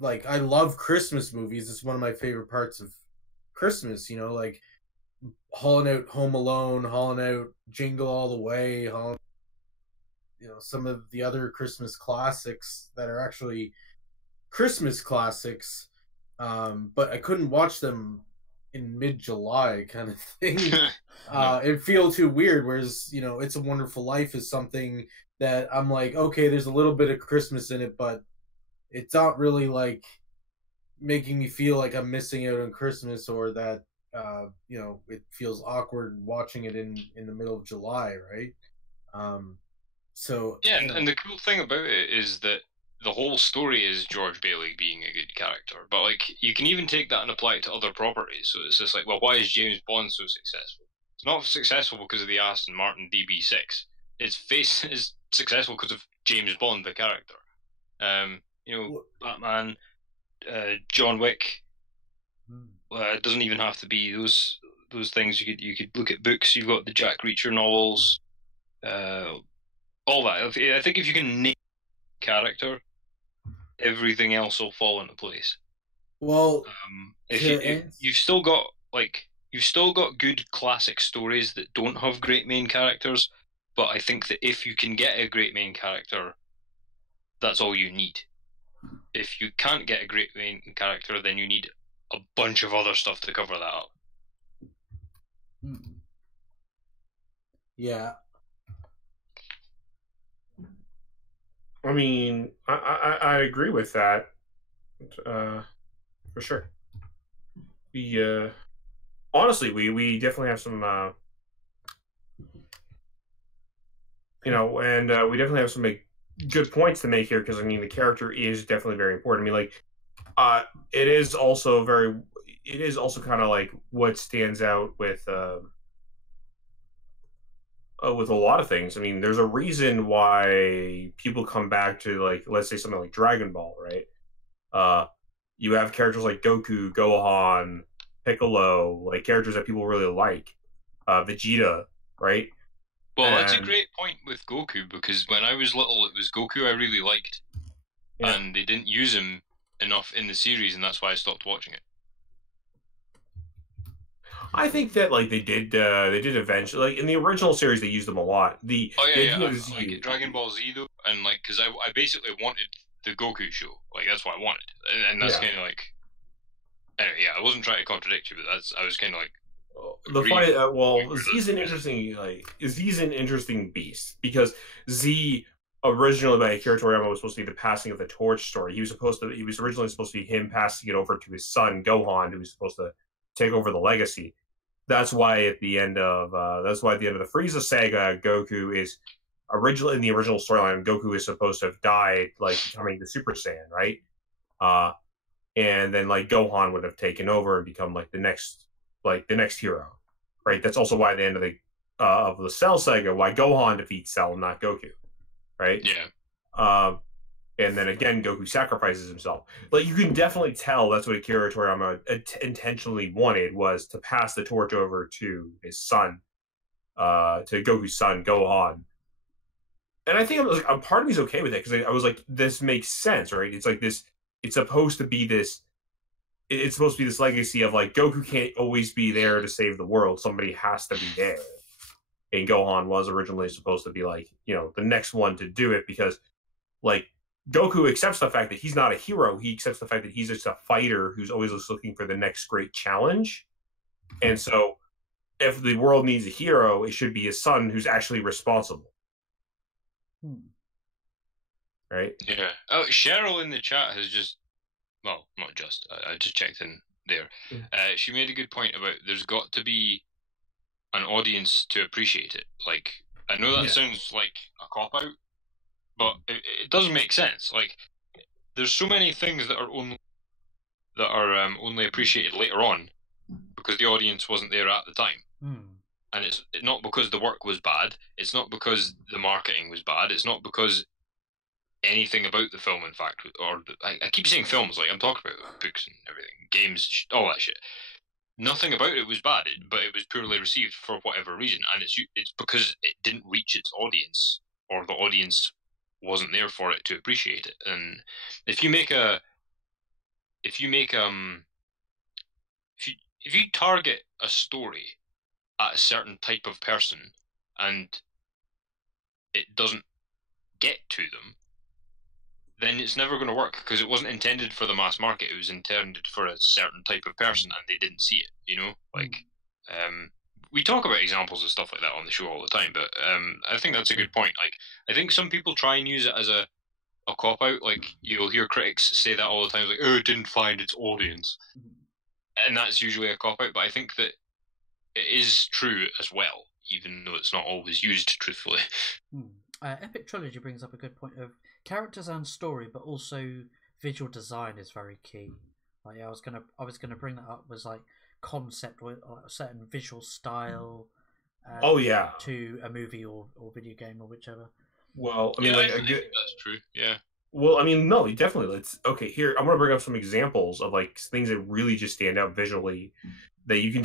Like, I love Christmas movies. It's one of my favorite parts of Christmas, you know, like hauling out Home Alone, hauling out Jingle All the Way, you know, some of the other Christmas classics that are actually Christmas classics, but I couldn't watch them in mid-July kind of thing. It feels too weird, whereas, you know, It's a Wonderful Life is something that I'm like, okay, there's a little bit of Christmas in it, but it's not really like making me feel like I'm missing out on Christmas or that you know, it feels awkward watching it in the middle of July, right? So yeah, and the cool thing about it is that the whole story is George Bailey being a good character, but like you can even take that and apply it to other properties. So it's just like, well, why is James Bond so successful? It's not successful because of the Aston Martin DB6. Its face is successful because of James Bond, the character. You know, Batman, John Wick. It doesn't even have to be those things. You could look at books. You've got the Jack Reacher novels, all that. I think if you can name a character, everything else will fall into place. Well, you've still got good classic stories that don't have great main characters, but I think that if you can get a great main character, that's all you need. If you can't get a great main character, then you need a bunch of other stuff to cover that up. Yeah. I mean, I agree with that, for sure. We honestly, we definitely have some, you know, and we definitely have some good points to make here because I mean the character is definitely very important. I mean, like, it is also very, it is also kind of like what stands out with a lot of things. I mean, there's a reason why people come back to, like, let's say something like Dragon Ball, right? You have characters like Goku, Gohan, Piccolo, like characters that people really like. Vegeta, right? Well, that's a great point with Goku, because when I was little, it was Goku I really liked, and they didn't use him enough in the series, and that's why I stopped watching it. I think that like they did eventually, like in the original series they used them a lot. The idea of Z, like Dragon Ball Z though, and like because I basically wanted the Goku show, like that's what I wanted, and that's kind of like, anyway, yeah, I wasn't trying to contradict you, but I was kind of like the fight. Z's an interesting beast, because Z originally by Akira Toriyama was supposed to be the passing of the torch story. He was originally supposed to be him passing it over to his son Gohan, who was supposed to take over the legacy. That's why at the end of the Frieza saga, Goku is originally in the original storyline. Goku is supposed to have died, like becoming the Super Saiyan, right? And then like Gohan would have taken over and become like the next hero, right? That's also why at the end of the Cell saga, why Gohan defeats Cell and not Goku, right? Yeah. And then again, Goku sacrifices himself. Like, you can definitely tell that's what Akira Toriyama intentionally wanted, was to pass the torch over to his son, to Goku's son, Gohan. And I think a part of me is okay with it, because I was like, this makes sense, right? It's like this. It's supposed to be this. It's supposed to be this legacy of like Goku can't always be there to save the world. Somebody has to be there. And Gohan was originally supposed to be like, the next one to do it, because like Goku accepts the fact that he's not a hero. He accepts the fact that he's just a fighter who's always looking for the next great challenge. And so if the world needs a hero, it should be his son who's actually responsible. Right? Yeah. Oh, Cheryl in the chat has just, well, not just, I just checked in there. She made a good point about there's got to be an audience to appreciate it. Like, I know that sounds like a cop-out, but it doesn't make sense. Like, there's so many things that are only appreciated later on because the audience wasn't there at the time. And it's not because the work was bad. It's not because the marketing was bad. It's not because anything about the film, in fact, I keep saying films, like I'm talking about books and everything, games, all that shit. Nothing about it was bad, but it was poorly received for whatever reason, and it's because it didn't reach its audience, or the audience wasn't there for it to appreciate it. And if you target a story at a certain type of person and it doesn't get to them, then it's never going to work, because it wasn't intended for the mass market. It was intended for a certain type of person, and they didn't see it. Like we talk about examples of stuff like that on the show all the time, but I think that's a good point. Like, I think some people try and use it as a cop out. Like, you'll hear critics say that all the time, like, "Oh, it didn't find its audience," and that's usually a cop out. But I think that it is true as well, even though it's not always used truthfully. Epic Trilogy brings up a good point of characters and story, but also visual design is very key. Like, I was gonna bring that up, was like concept with a certain visual style. To a movie or video game or whichever. Well, I mean, I think that's true. Yeah. Well, I mean, no, definitely. Here, I'm gonna bring up some examples of like things that really just stand out visually, that you can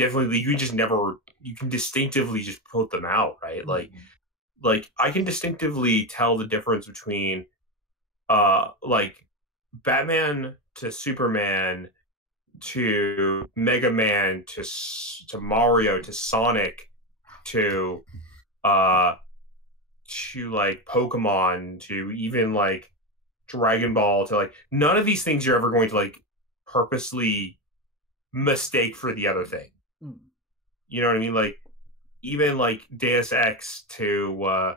distinctively just put them out, right? Like I can distinctively tell the difference between like Batman to Superman to Mega Man to Mario to Sonic to like Pokemon to even like Dragon Ball, to like, none of these things you're ever going to like purposely mistake for the other thing. You know what I mean? Like, even like Deus Ex to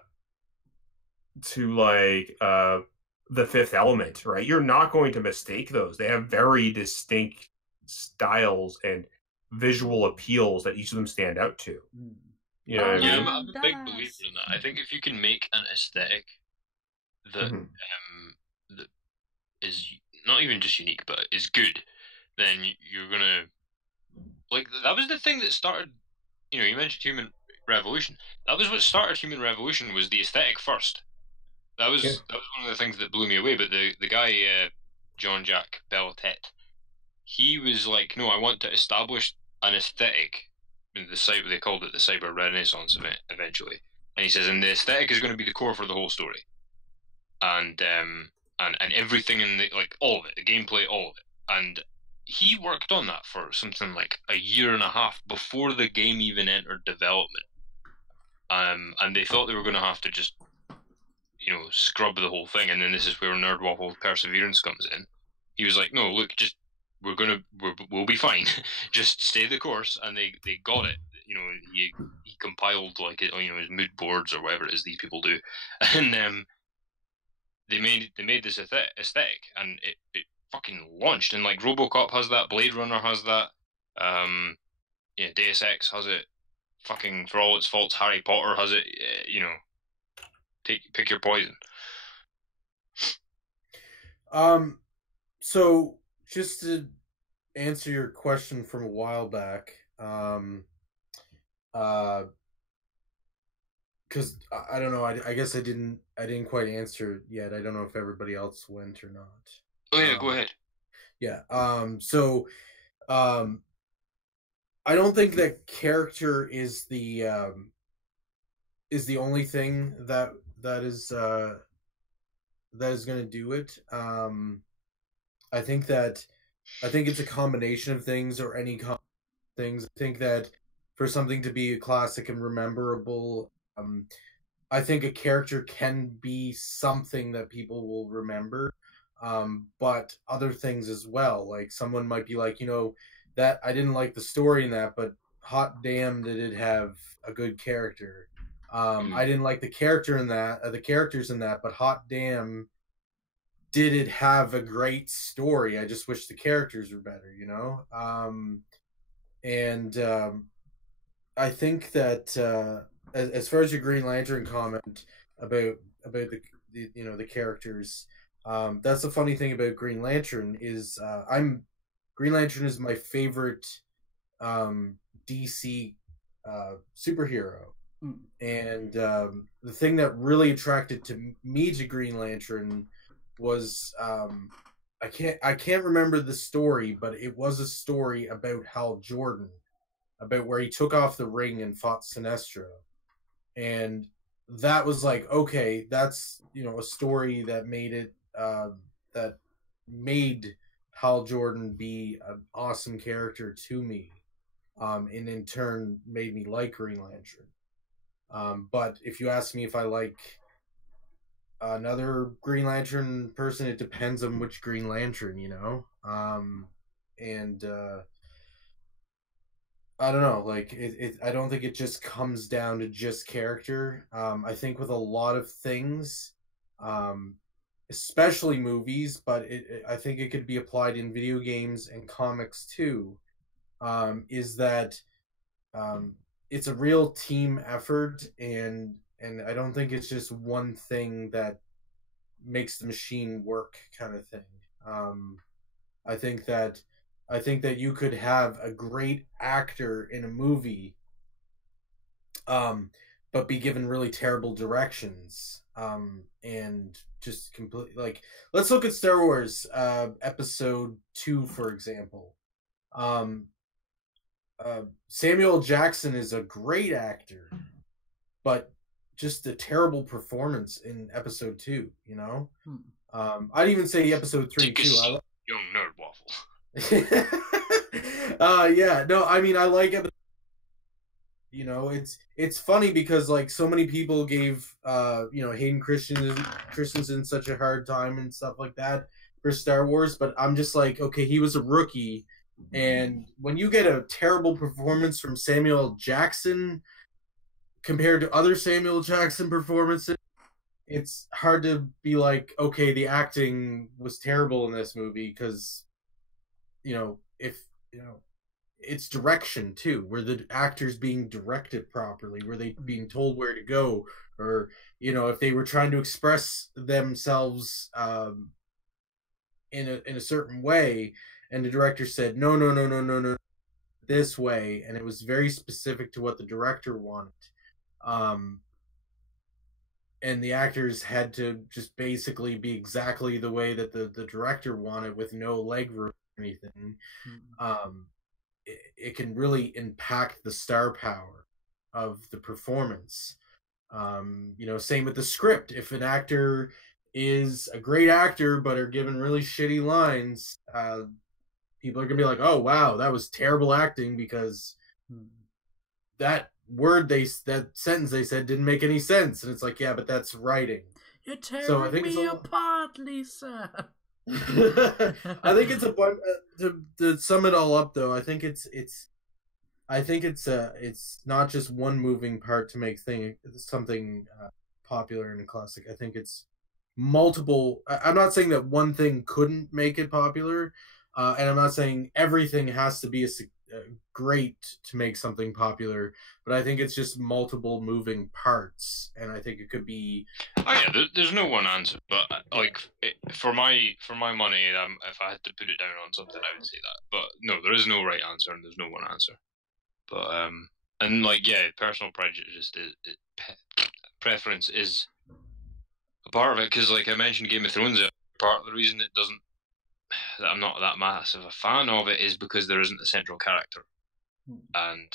like The Fifth Element, right? You're not going to mistake those. They have very distinct styles and visual appeals that each of them stand out to. You know what I mean? I'm a big believer in that. I think if you can make an aesthetic that that is not even just unique, but is good, then you're gonna like that was the thing that started. You know, you mentioned Human Revolution. That was what started Human Revolution. Was the aesthetic first. That was one of the things that blew me away. But the guy Jean-Jacques Bellotet, he was like, no, I want to establish an aesthetic. They called it the Cyber Renaissance event eventually, and he says, and the aesthetic is going to be the core for the whole story, and everything in the like all of it, the gameplay, all of it, and he worked on that for something like a year and a half before the game even entered development. And they thought they were going to have to just, you know, scrub the whole thing, and then this is where Nerdwaffle Perseverance comes in. He was like, no, look, just we'll be fine. Just stay the course, and they got it. You know, he compiled like, you know, his mood boards or whatever it is these people do, and they made this aesthetic, and it fucking launched. And like RoboCop has that, Blade Runner has that, yeah, Deus Ex has it. Fucking for all its faults, Harry Potter has it. You know, pick your poison. So just to answer your question from a while back, because I don't know, I guess I didn't quite answer yet. I don't know if everybody else went or not. Oh yeah, go ahead. Yeah. I don't think that character is the only thing that is going to do it. I think it's a combination of things, or any things. I think that for something to be a classic and rememberable, I think a character can be something that people will remember, but other things as well. Like someone might be like, you know, that I didn't like the story in that, but hot damn did it have a good character. I didn't like the characters in that, but hot damn did it have a great story. I just wish the characters were better, you know? I think that as far as your Green Lantern comment about the you know, the characters, that's the funny thing about Green Lantern is Green Lantern is my favorite DC superhero. And the thing that really attracted me to Green Lantern was I can't remember the story, but it was a story about Hal Jordan, about where he took off the ring and fought Sinestro. And that was like, okay, that's, you know, a story that made it that made Hal Jordan be an awesome character to me, and in turn made me like Green Lantern. But if you ask me if I like another Green Lantern person, it depends on which Green Lantern, you know? I don't know, like I don't think it just comes down to just character. I think with a lot of things, especially movies, but I think it could be applied in video games and comics too, is that it's a real team effort, and I don't think it's just one thing that makes the machine work, kind of thing. I think that you could have a great actor in a movie, but be given really terrible directions, and just completely, like, let's look at Star Wars Episode 2, for example. Samuel Jackson is a great actor, but just a terrible performance in Episode 2, you know? I'd even say Episode 3 too. Young nerd waffle. Yeah, no, I mean, I like it. You know, it's funny because like so many people gave you know, Hayden Christensen such a hard time and stuff like that for Star Wars, but I'm just like, okay, he was a rookie, and when you get a terrible performance from Samuel Jackson compared to other Samuel Jackson performances, it's hard to be like, okay, the acting was terrible in this movie, because, you know, if, you know, it's direction too. Were the actors being directed properly? Were they being told where to go? Or, you know, if they were trying to express themselves in a certain way, and the director said, no, this way, and it was very specific to what the director wanted. And the actors had to just basically be exactly the way that the director wanted, with no leg room or anything. It can really impact the star power of the performance. Same with the script. If an actor is a great actor but are given really shitty lines, people are gonna be like, "Oh wow, that was terrible acting," because that sentence they said didn't make any sense, and it's like, yeah, but that's writing. You're tearing me apart, Lisa. I think it's a bunch. To sum it all up, though, I think it's not just one moving part to make something popular and classic. I think it's multiple. I'm not saying that one thing couldn't make it popular, and I'm not saying everything has to be great to make something popular, but I think it's just multiple moving parts, and I think it could be. Oh yeah, there's no one answer, but like for my money, if I had to put it down on something, I would say that. But no, there is no right answer, and there's no one answer. But and like yeah, personal prejudice preference is a part of it, because like I mentioned, Game of Thrones, part of the reason that I'm not that massive a fan of it is because there isn't a central character, and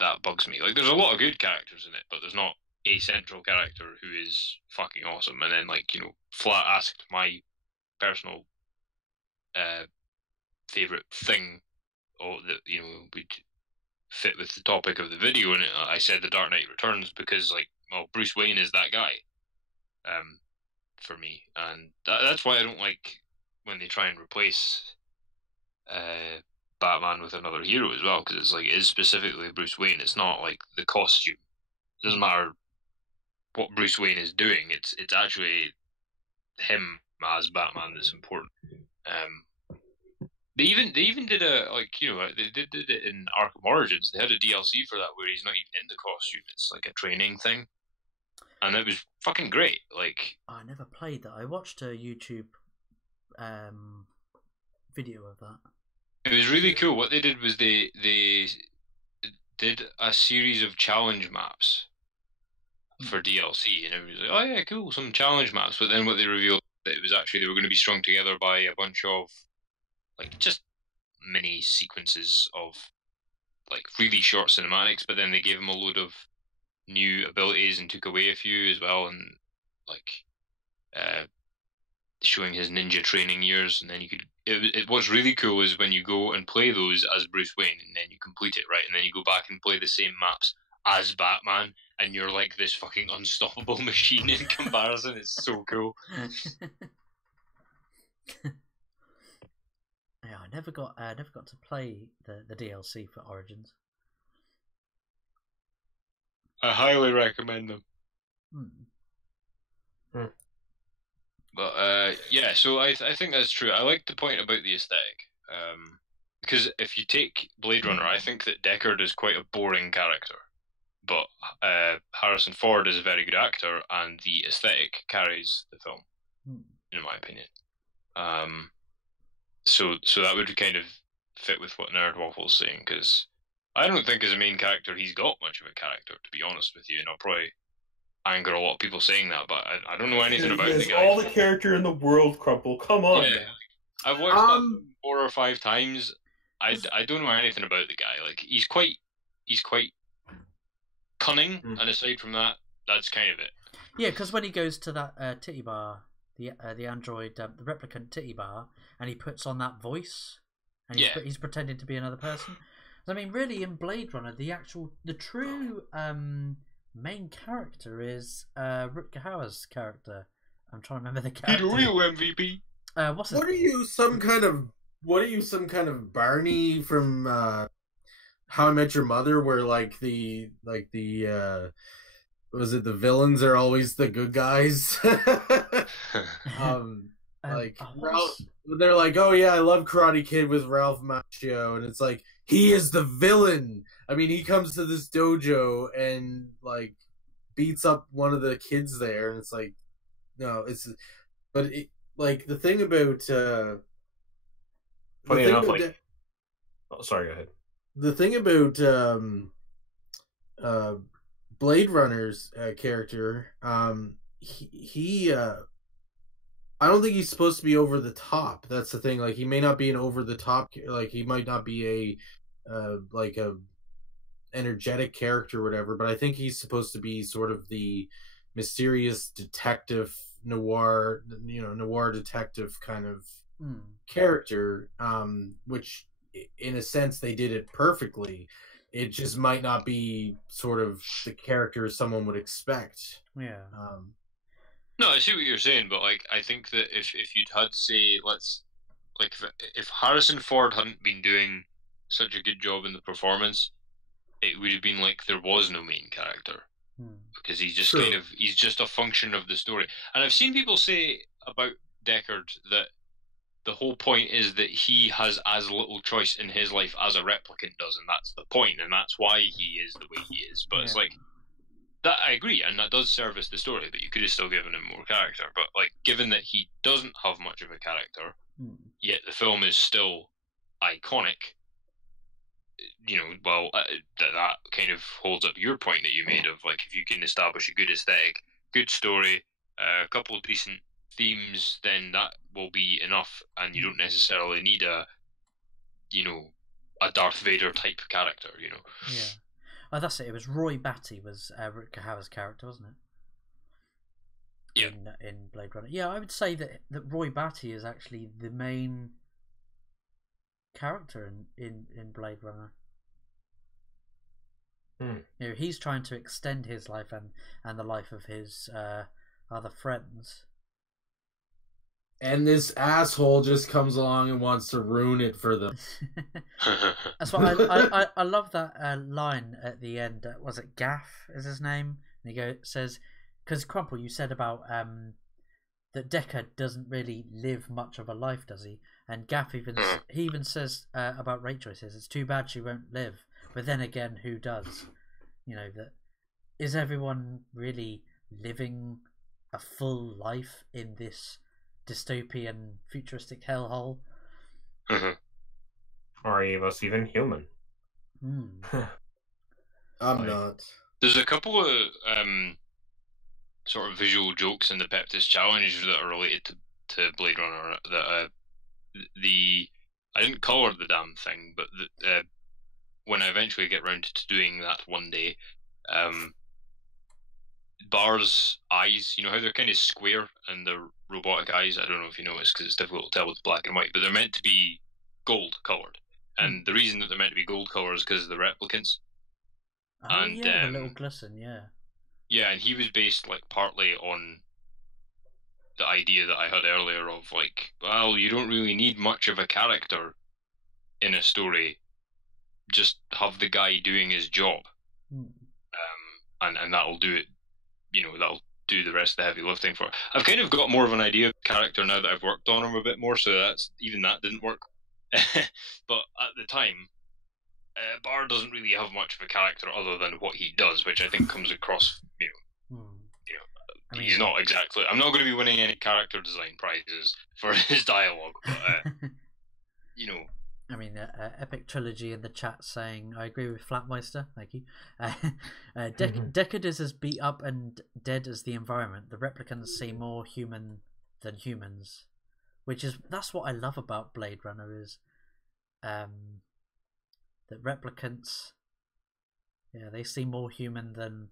that bugs me. Like, there's a lot of good characters in it, but there's not a central character who is fucking awesome. And then, like, flat asked my personal favorite thing, or that would fit with the topic of the video, and I said The Dark Knight Returns because, like, well, Bruce Wayne is that guy, for me, and that's why I don't like when they try and replace Batman with another hero as well, because it's like, it is specifically Bruce Wayne. It's not like the costume. It doesn't matter what Bruce Wayne is doing. It's actually him as Batman that's important. They even did they did it in Arkham Origins. They had a DLC for that where he's not even in the costume. It's like a training thing, and it was fucking great. Like, I never played that. I watched a YouTube video of that. It was really cool. What they did was they did a series of challenge maps for DLC, and it was like, oh yeah, cool, some challenge maps. But then what they revealed, that it was actually, they were going to be strung together by a bunch of like just mini sequences of like really short cinematics. But then they gave him a load of new abilities and took away a few as well, and like showing his ninja training years. And then you could, what's really cool is when you go and play those as Bruce Wayne, and then you complete it, right, and then you go back and play the same maps as Batman, and you're like this fucking unstoppable machine in comparison. It's so cool. Yeah, I never got to play the DLC for Origins. I highly recommend them. But yeah, so I think that's true. I like the point about the aesthetic, because if you take Blade Runner, I think that Deckard is quite a boring character, but Harrison Ford is a very good actor, and the aesthetic carries the film, in my opinion. So that would kind of fit with what Nerd Waffle's saying, because I don't think as a main character he's got much of a character, to be honest with you, and I'll probably anger a lot of people saying that, but I don't know anything about the guy. All the character in the world, Crumple. Come on, man. I've watched that 4 or 5 times. I don't know anything about the guy. Like, he's quite cunning, and aside from that, that's kind of it. Yeah, because when he goes to that titty bar, the android, the replicant titty bar, and he puts on that voice, and he's pretending to be another person. I mean, really, in Blade Runner, the true main character is Rutger Hauer's character. I'm trying to remember the character. The real MVP. What are you, some kind of Barney from How I Met Your Mother, where like the was it the villains are always the good guys? Ralph, they're like, oh yeah, I love Karate Kid with Ralph Macchio, and it's like, he is the villain. I mean, he comes to this dojo and like beats up one of the kids there, and it's like, no, but like the thing about funny enough, sorry, go ahead. the thing about Blade Runner's character, he I don't think he's supposed to be over the top. That's the thing. Like, he may not be an over the top. Like, he might not be like a energetic character or whatever. But I think he's supposed to be sort of the mysterious detective noir detective kind of character. Which, in a sense, they did it perfectly. It just might not be sort of the character someone would expect. Yeah. No, I see what you're saying, but like, I think that if you'd had, say, if Harrison Ford hadn't been doing such a good job in the performance, it would have been like there was no main character, because he's just he's just a function of the story. And I've seen people say about Deckard that the whole point is that he has as little choice in his life as a replicant does, and that's the point, and that's why he is the way he is. But it's like, that I agree, and that does service the story, but you could have still given him more character. But like, given that he doesn't have much of a character, yet the film is still iconic, that kind of holds up your point that you made of, like, if you can establish a good aesthetic, good story, a couple of decent themes, then that will be enough, and you don't necessarily need a Darth Vader type character, Yeah. Oh, that's it. It was Roy Batty was Rutger Hauer's character, wasn't it? Yeah. In Blade Runner. Yeah, I would say that Roy Batty is actually the main character in Blade Runner. He's trying to extend his life and the life of his other friends. And this asshole just comes along and wants to ruin it for them. That's why I love that line at the end. Was it Gaff is his name? And he says, because Crumple, you said about that Deckard doesn't really live much of a life, does he? And Gaff even says about Rachel, he says, it's too bad she won't live. But then again, who does? That is everyone really living a full life in this dystopian futuristic hellhole? Are any of us even human? I'm not. There's a couple of sort of visual jokes in the Peptis challenge that are related to Blade Runner that I didn't color the damn thing, but when I eventually get round to doing that one day, Bar's eyes, how they're kind of square and they're robotic eyes. I don't know if you noticed, because it's difficult to tell with black and white, but they're meant to be gold colored. And the reason that they're meant to be gold colored is because of the replicants. Oh, and the little glisten, yeah. Yeah, and he was based like partly on the idea that I had earlier of like, well, you don't really need much of a character in a story. Just have the guy doing his job, and that'll do it. That'll do the rest of the heavy lifting for it. I've kind of got more of an idea of the character now that I've worked on him a bit more, so that didn't work. But at the time, Bar doesn't really have much of a character other than what he does, which I think comes across. He's not exactly. I'm not going to be winning any character design prizes for his dialogue, but I mean, Epic Trilogy in the chat saying, I agree with Flatmeister, thank you. Deckard is as beat up and dead as the environment. The replicants seem more human than humans. That's what I love about Blade Runner is that replicants, they seem more human than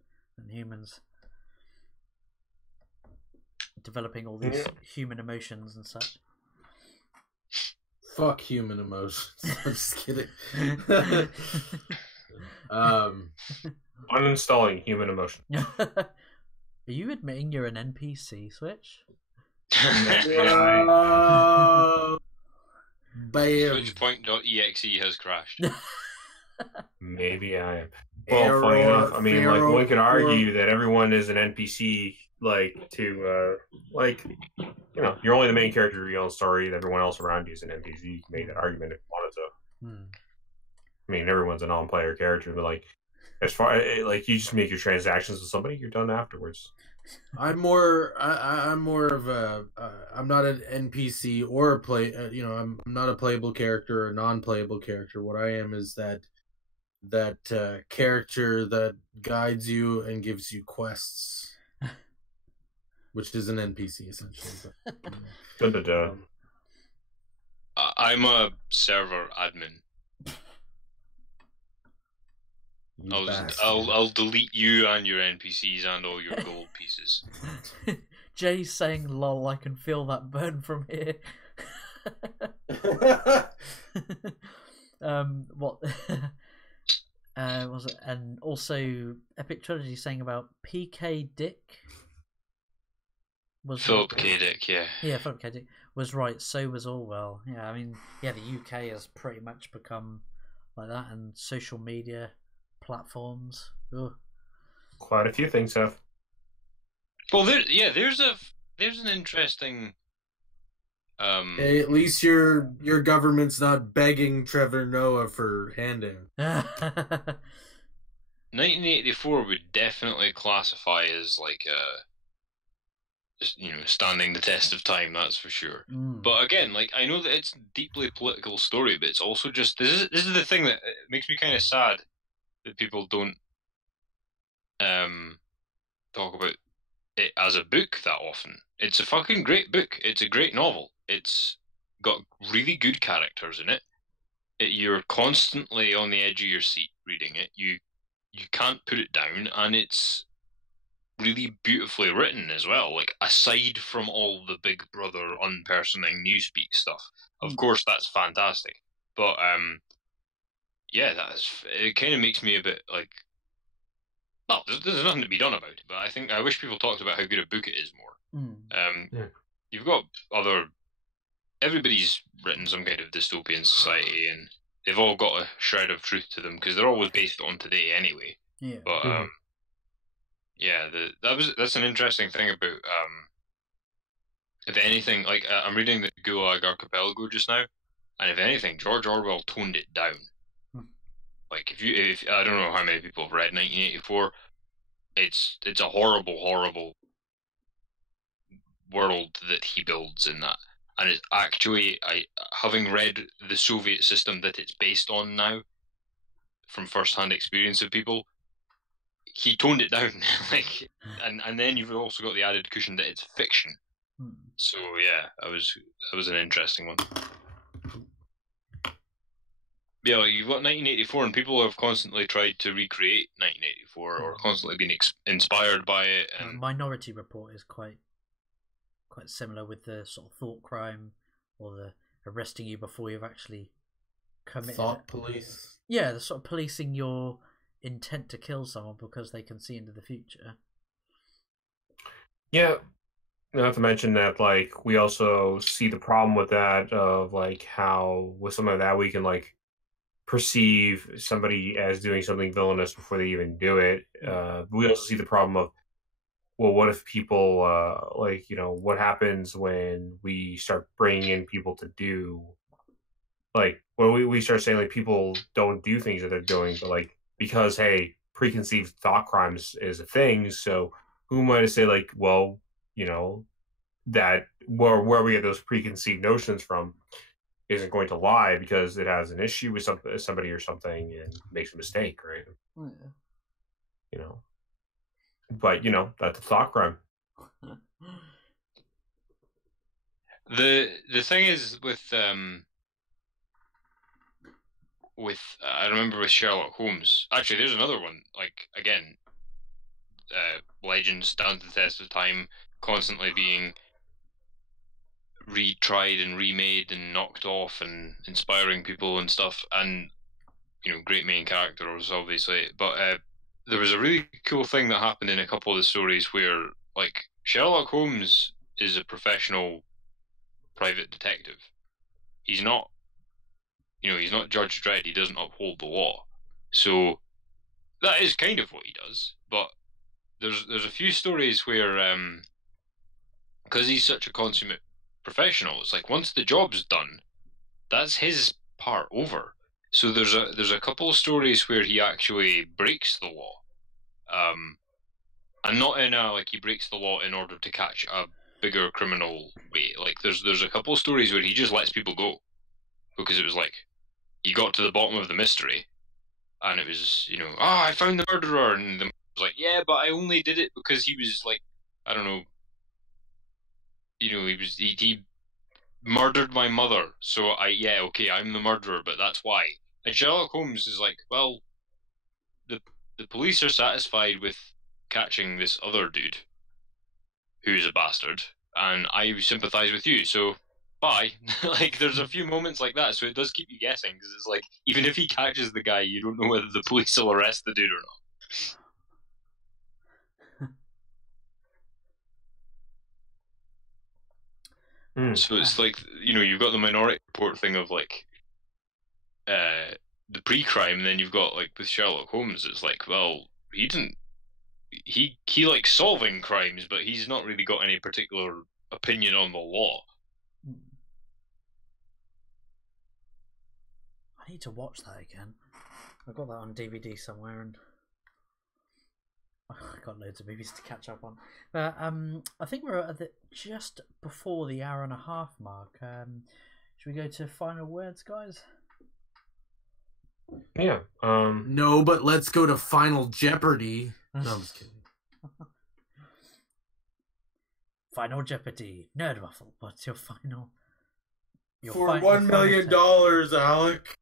humans. Developing all these human emotions and such. Fuck human emotions. I'm just kidding. Uninstalling human emotion. Are you admitting you're an NPC, Switch? Switchpoint.exe has crashed. Maybe I am. Well, funny enough, I mean, like, one could argue that everyone is an NPC, you're only the main character of your own story, that everyone else around you is an NPC. You can make that argument if you wanted to. I mean, everyone's a non-player character, but like, as far like, you just make your transactions with somebody, you're done afterwards. I'm more of a I'm not an NPC or a I'm not a playable character or a non-playable character. What I am is that that character that guides you and gives you quests, which is an NPC essentially. But, I'm a server admin. I'll delete you and your NPCs and all your gold pieces. Jay's saying, "Lol, I can feel that burn from here." What was it? And also, Epic Trilogy saying about PK Dick. Philip K. Dick, yeah. Yeah, Philip K. Dick was right. So was Orwell. Yeah, I mean, yeah, the UK has pretty much become like that, and social media platforms. Ugh. Quite a few things have. Well, there's an interesting. Hey, at least your government's not begging Trevor Noah for handouts. 1984 would definitely classify as like standing the test of time. That's for sure. But again, like I know that it's a deeply political story, but it's also just this is the thing that makes me kind of sad that people don't talk about it as a book that often. It's a fucking great book. It's a great novel. It's got really good characters in it. You're constantly on the edge of your seat reading it. You can't put it down, and it's really beautifully written as well. Like aside from all the Big Brother unpersoning newspeak stuff, of course that's fantastic. But yeah, it kind of makes me a bit like. Well, there's nothing to be done about it, but I wish people talked about how good a book it is more. Yeah. You've got everybody's written some kind of dystopian society, and they've all got a shred of truth to them because they're always based on today anyway. Yeah. But yeah, that's an interesting thing about if anything, like I'm reading the Gulag Archipelago just now, and if anything, George Orwell toned it down. Like if I don't know how many people have read 1984, it's a horrible world that he builds in that, and it's actually having read the Soviet system that it's based on now, from first-hand experience of people, he toned it down, like, and then you've also got the added cushion that it's fiction. So yeah, that was an interesting one. Yeah, like you've got 1984, and people have constantly tried to recreate 1984 or constantly been inspired by it. And Minority Report is quite similar with the sort of thought crime or the arresting you before you've actually committed. Thought police. Yeah, the sort of policing your intent to kill someone because they can see into the future. Yeah, not to mention that, like, we also see the problem with that of like how with some of that we can like perceive somebody as doing something villainous before they even do it. We also see the problem of, well, what if people like, what happens when we start bringing in people to do, like, when we start saying like people don't do things that they're doing, but like because hey, preconceived thought crimes is a thing, so who am I to say like, well, that where we get those preconceived notions from isn't going to lie because it has an issue with somebody or something and makes a mistake, right? Yeah. But that's a thought crime. The thing is with I remember with Sherlock Holmes. Actually, there's another one. Like again, legends stand the test of time, constantly being retried and remade and knocked off and inspiring people and stuff, and great main characters obviously, but there was a really cool thing that happened in a couple of the stories where like Sherlock Holmes is a professional private detective. He's not he's not Judge Dredd. He doesn't uphold the law, so that is kind of what he does. But there's a few stories where because he's such a consummate professional, it's like once the job's done, that's his part over. So there's a couple of stories where he actually breaks the law, and not in a like he breaks the law in order to catch a bigger criminal way. Like there's a couple of stories where he just lets people go because it was like he got to the bottom of the mystery, and it was, I found the murderer, and the man was like, yeah, but I only did it because he was like, I don't know, he murdered my mother, so yeah, okay, I'm the murderer, but that's why. And Sherlock Holmes is like, well, the police are satisfied with catching this other dude who's a bastard, and I sympathize with you, so bye. Like, there's a few moments like that, so it does keep you guessing, because it's like, even if he catches the guy, you don't know whether the police will arrest the dude or not. So it's like, you've got the Minority Report thing of like the pre-crime, and then you've got like with Sherlock Holmes, it's like, well, he likes solving crimes, but he's not really got any particular opinion on the law. I need to watch that again. I got that on DVD somewhere, and I got loads of movies to catch up on. But I think we're at just before the hour and a half mark. Should we go to final words, guys? Yeah. No, but let's go to Final Jeopardy. No, I'm just kidding. Final Jeopardy, Nerd Waffle. What's your final? For $1 million, Alec.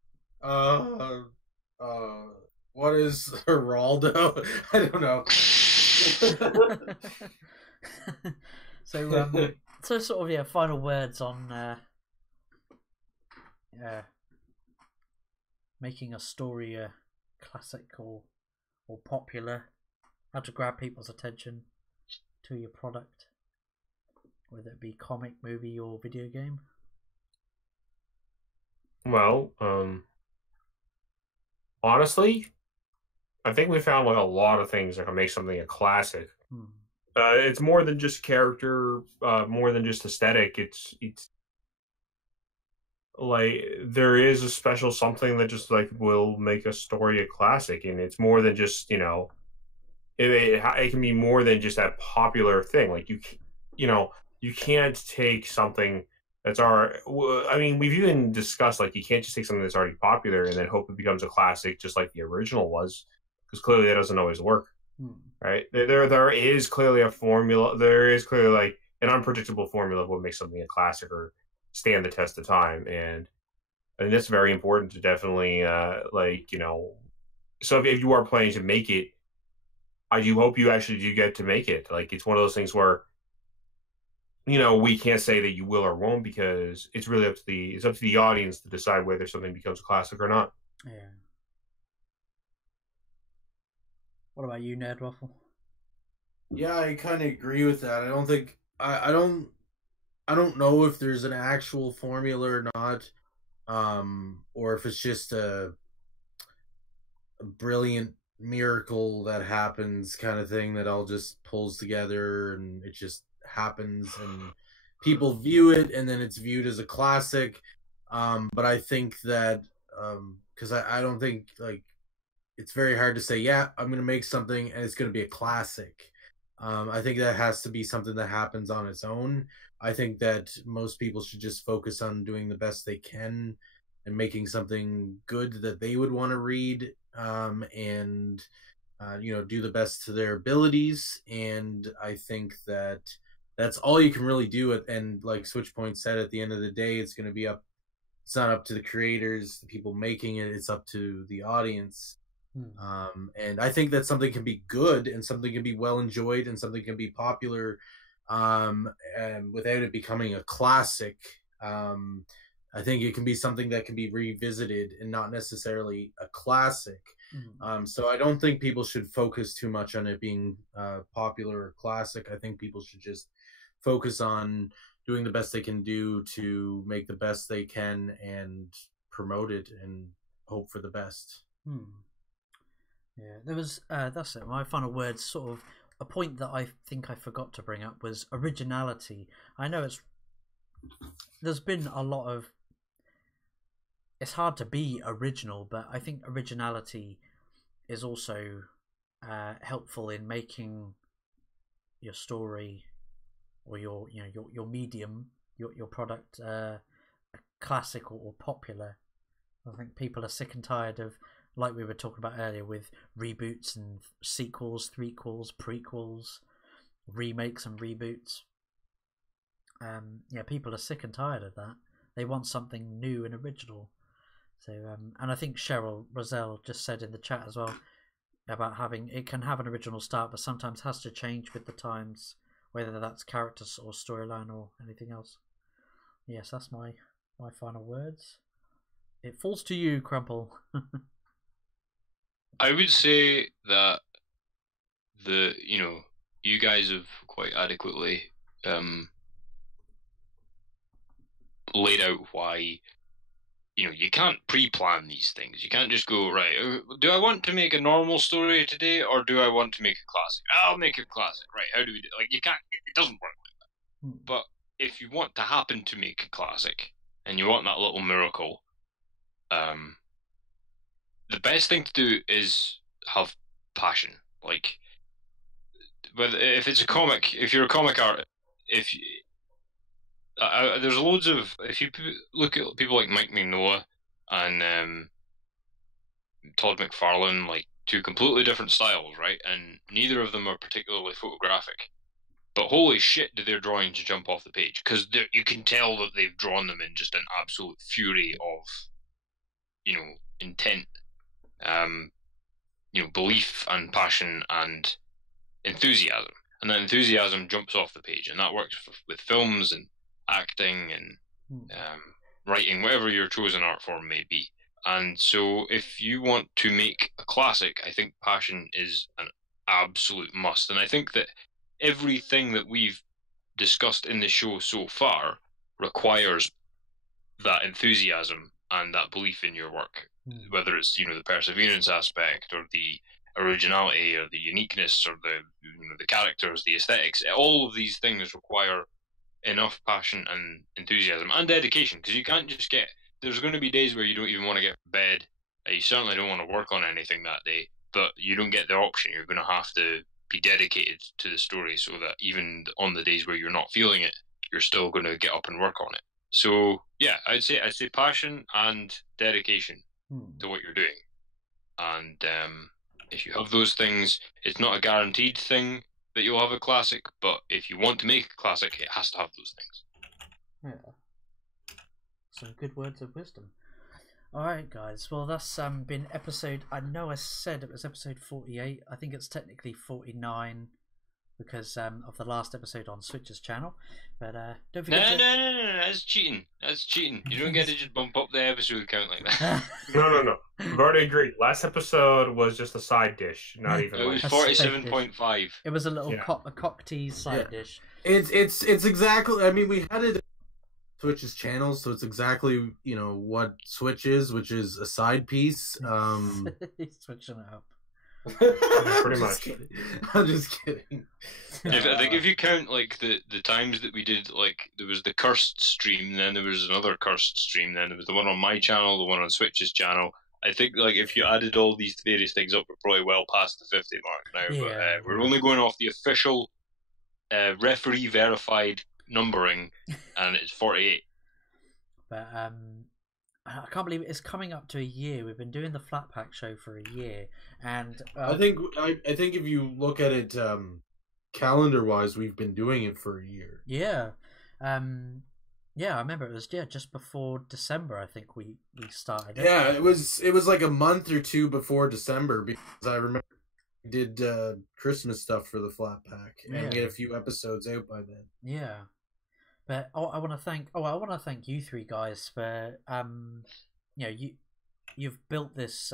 What is Geraldo? I don't know. So sort of final words on making a story classic or popular. How to grab people's attention to your product, whether it be comic, movie, or video game. Well, honestly, I think we found like a lot of things that can make something a classic. It's more than just character, more than just aesthetic. It's like there is a special something that just like will make a story a classic, and it's more than just it can be more than just that popular thing. Like you can't take something that's I mean, we've even discussed like you can't just take something that's already popular and then hope it becomes a classic just like the original was, because clearly that doesn't always work. Right? There is clearly a formula. There is clearly like an unpredictable formula of what makes something a classic or stand the test of time, and that's very important to definitely So if you are planning to make it, I do hope you actually do get to make it. Like it's one of those things where we can't say that you will or won't, because it's really up to the audience to decide whether something becomes a classic or not. Yeah. What about you, Nerd Waffle? Yeah, I kind of agree with that. I don't think I don't know if there's an actual formula or not, or if it's just a brilliant miracle that happens kind of thing that all just pulls together and it just happens and people view it and then it's viewed as a classic. But I think that because I don't think like it's very hard to say, yeah, I'm going to make something and it's going to be a classic. I think that has to be something that happens on its own. I think that most people should just focus on doing the best they can and making something good that they would want to read, and do the best to their abilities. And I think that that's all you can really do. And like Switchpoint said, at the end of the day, it's going to be it's not up to the creators, the people making it, it's up to the audience. And I think that something can be good and something can be well enjoyed and something can be popular, and without it becoming a classic. I think it can be something that can be revisited and not necessarily a classic. So I don't think people should focus too much on it being popular or classic. I think people should just focus on doing the best they can do to make the best they can and promote it and hope for the best. Yeah, there was that's it. My final words, sort of a point that I think I forgot to bring up, was originality. I know there's been a lot of, it's hard to be original, but I think originality is also helpful in making your story or your medium, your product classic or popular. I think people are sick and tired of like we were talking about earlier, with reboots and sequels, threequels, prequels, remakes and reboots. People are sick and tired of that. They want something new and original. So, and I think Cheryl Roselle just said in the chat as well about having it can have an original start, but sometimes has to change with the times, whether that's characters or storyline or anything else. Yes, that's my final words. It falls to you, Crumple. I would say that you guys have quite adequately laid out why you can't pre-plan these things. You can't just go, right, do I want to make a normal story today, or do I want to make a classic? I'll make a classic. Right, how do we do it? Like, you can't, it doesn't work like that. But if you want to happen to make a classic, and you want that little miracle, the best thing to do is have passion. Like, whether if it's a comic, if you're a comic artist, there's loads of, if you look at people like Mike Mignola and Todd McFarlane, like two completely different styles, right? And neither of them are particularly photographic. But holy shit, do their drawings jump off the page, because you can tell that they've drawn them in just an absolute fury of, intent, belief and passion and enthusiasm. And that enthusiasm jumps off the page, and that works with films and acting and writing, whatever your chosen art form may be. And so if you want to make a classic, I think passion is an absolute must. And I think that everything that we've discussed in the show so far requires that enthusiasm and that belief in your work, whether it's the perseverance aspect or the originality or the uniqueness or the characters, the aesthetics. All of these things require enough passion and enthusiasm and dedication, because you can't just there's going to be days where you don't even want to get to bed. You certainly don't want to work on anything that day, but you don't get the option. You're going to have to be dedicated to the story, so that even on the days where you're not feeling it, you're still going to get up and work on it. So yeah, I'd say passion and dedication to what you're doing. And if you have those things, it's not a guaranteed thing that you'll have a classic, but if you want to make a classic, it has to have those things. Yeah. Some good words of wisdom. Alright guys, well that's been episode, I know I said it was episode 48, I think it's technically 49 because of the last episode on Switch's channel, but don't forget No, that's cheating. You don't get to just bump up the episode count like that. No. We've already agreed. Last episode was just a side dish, not even. It was 47.5. It was a little a cock tease side dish. It's exactly, I mean, we had it Switch's channel, so it's exactly what Switch is, which is a side piece. He's switching it up. Pretty much. I'm just kidding. I think if you count like the times that we did, like there was the cursed stream, then there was another cursed stream, then there was the one on my channel, the one on Switch's channel. I think like if you added all these various things up, we're probably well past the 50 mark now. Yeah. But we're only going off the official referee verified numbering, and it's 48. But I can't believe it's coming up to a year. We've been doing the Flat Pack show for a year, and I think if you look at it calendar wise, we've been doing it for a year. Yeah, I remember it was just before December. I think we started. Yeah, it was like a month or two before December, because I remember we did Christmas stuff for the Flat Pack, and we had a few episodes out by then. Yeah. But I want to thank you three guys for you've built this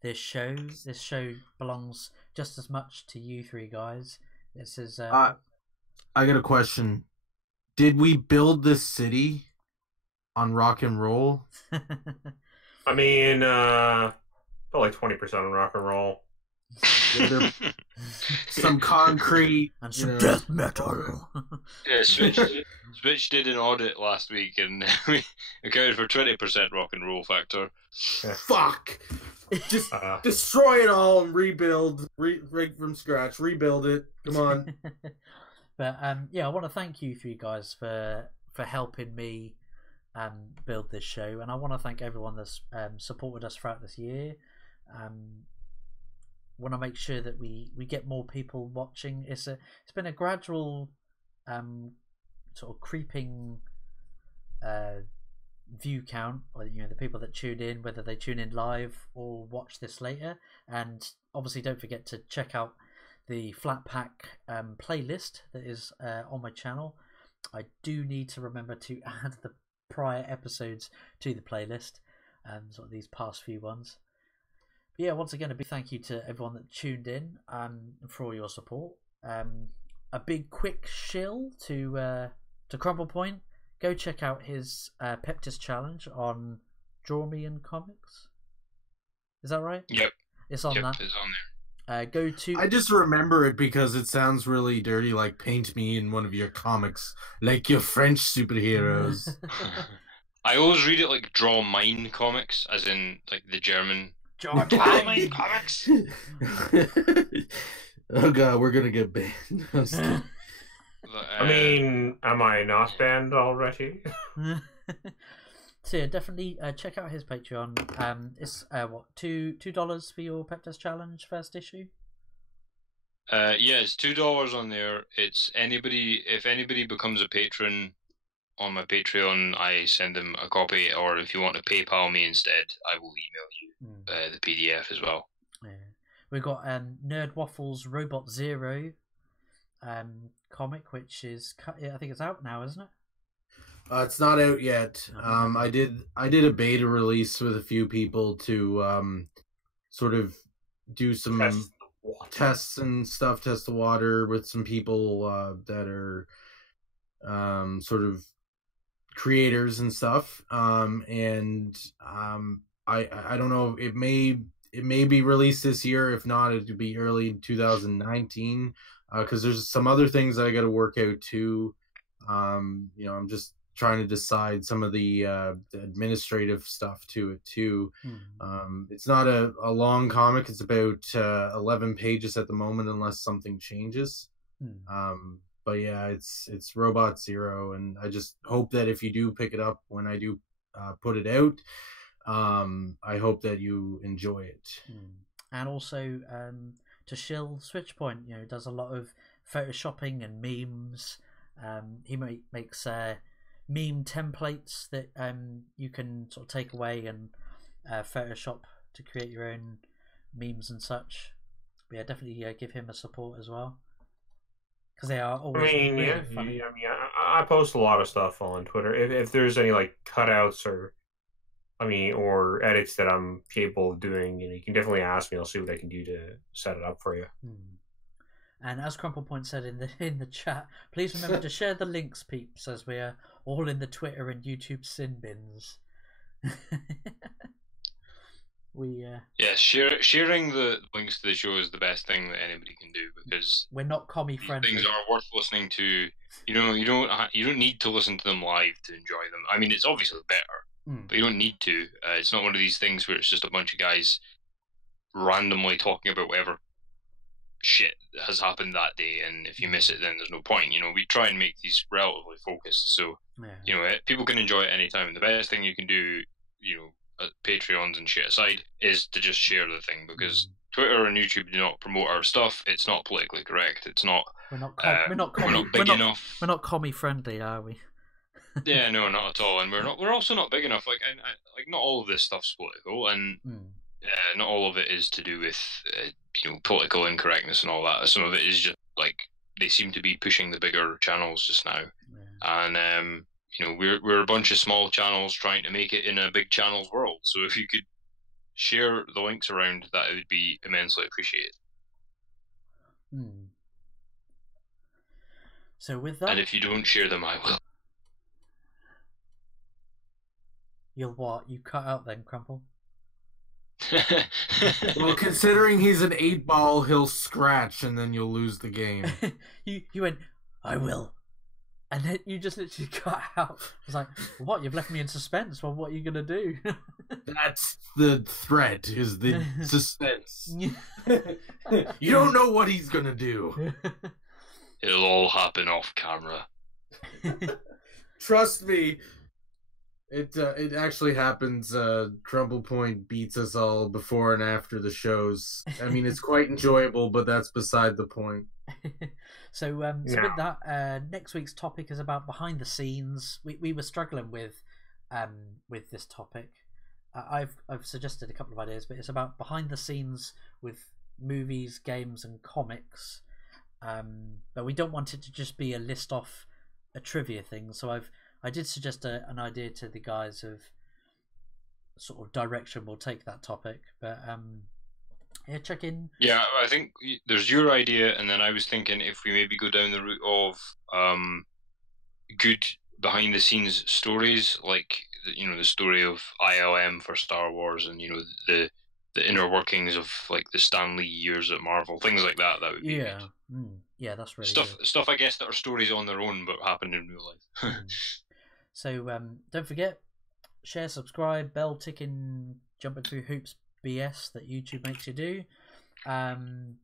this show. This show belongs just as much to you three guys. This is I got a question. Did we build this city on rock and roll? I mean, probably 20% on rock and roll. Some concrete and some death metal. Yeah, Switch did an audit last week, and we accounted for 20% rock and roll factor. Fuck! Just destroy it all and rebuild, right from scratch, rebuild it. Come on. But I want to thank you three guys for helping me build this show, and I want to thank everyone that's supported us throughout this year. Want to make sure that we get more people watching. It's been a gradual sort of creeping view count, or the people that tune in, whether they tune in live or watch this later. And obviously don't forget to check out the Flat Pack playlist that is on my channel. I do need to remember to add the prior episodes to the playlist, sort of these past few ones. But yeah, once again, a big thank you to everyone that tuned in for all your support. A big quick shill to Crumble Point. Go check out his Peptis challenge on Draw Me in Comics. Is that right? Yep. It's on that. It's on there. Go to. I just remember it because it sounds really dirty, like paint me in one of your comics, like your French superheroes. I always read it like Draw Mine Comics, as in like the German. Draw Mine Comics. Oh god, we're gonna get banned. I mean, am I not banned already? So yeah, definitely check out his Patreon. It's what, $2 for your Peptis challenge first issue? Yeah, it's $2 on there. It's if anybody becomes a patron on my Patreon, I send them a copy, or if you want to PayPal me instead, I will email you the PDF as well. Yeah. We've got Nerd Waffles Robot Zero comic, which is I think it's out now, isn't it? It's not out yet. I did a beta release with a few people to sort of do some tests and stuff, test the water with some people that are sort of creators and stuff. And I don't know, it may be released this year. If not, it would be early 2019. Because there's some other things that I got to work out too. I'm just trying to decide some of the administrative stuff to it too. It's not a long comic. It's about 11 pages at the moment, unless something changes. But yeah, it's Robot Zero, and I just hope that if you do pick it up when I do put it out, I hope that you enjoy it. And also to shill Switchpoint, does a lot of photoshopping and memes. He makes meme templates that you can sort of take away and Photoshop to create your own memes and such. But yeah, definitely give him a support as well, because they are always really funny. I post a lot of stuff on Twitter. If there's any like cutouts or edits that I'm capable of doing, you can definitely ask me. I'll see what I can do to set it up for you. And as Crumple Point said in the chat, please remember to share the links, peeps, as we are all in the Twitter and YouTube sin bins. Sharing the links to the show is the best thing that anybody can do, because we're not commie friendly. Things are worth listening to. You don't need to listen to them live to enjoy them. I mean, it's obviously better, but you don't need to. It's not one of these things where it's just a bunch of guys randomly talking about whatever shit has happened that day, and if you miss it, then there's no point. We try and make these relatively focused, so people can enjoy it anytime. The best thing you can do, Patreons and shit aside, is to just share the thing, because Twitter and YouTube do not promote our stuff. It's not politically correct. It's not. We're not big enough. We're not commie friendly, are we? Yeah, no, not at all. And we're also not big enough. Like not all of this stuff's political, and not all of it is to do with political incorrectness and all that. Some of it is just like they seem to be pushing the bigger channels just now, and we're a bunch of small channels trying to make it in a big channels world. So if you could share the links around, that would be immensely appreciated. So with that, and if you don't share them, I will. You'll what? You cut out then, Crumple? Well, considering he's an 8-ball, he'll scratch and then you'll lose the game. you went, I will. And then you just literally cut out. It's like, what? You've left me in suspense. Well, what are you going to do? That's the threat, is the suspense. You don't know what he's going to do. It'll all happen off camera. Trust me. It actually happens. Crumble Point beats us all before and after the shows. I mean, it's quite enjoyable, but that's beside the point. So with that, next week's topic is about behind the scenes. We were struggling with this topic. I've suggested a couple of ideas, but it's about behind the scenes with movies, games, and comics. But we don't want it to just be a list off a trivia thing. So I did suggest an idea to the guys of sort of direction we'll take that topic. But yeah, check in. Yeah, I think there's your idea, and then I was thinking if we maybe go down the route of good behind the scenes stories, like the story of ILM for Star Wars, and the inner workings of like the Stan Lee years at Marvel, things like that. That would be good. Yeah, that's really stuff. I guess that are stories on their own but happened in real life. So don't forget, share, subscribe, bell ticking, jumping through hoops BS that YouTube makes you do. Don't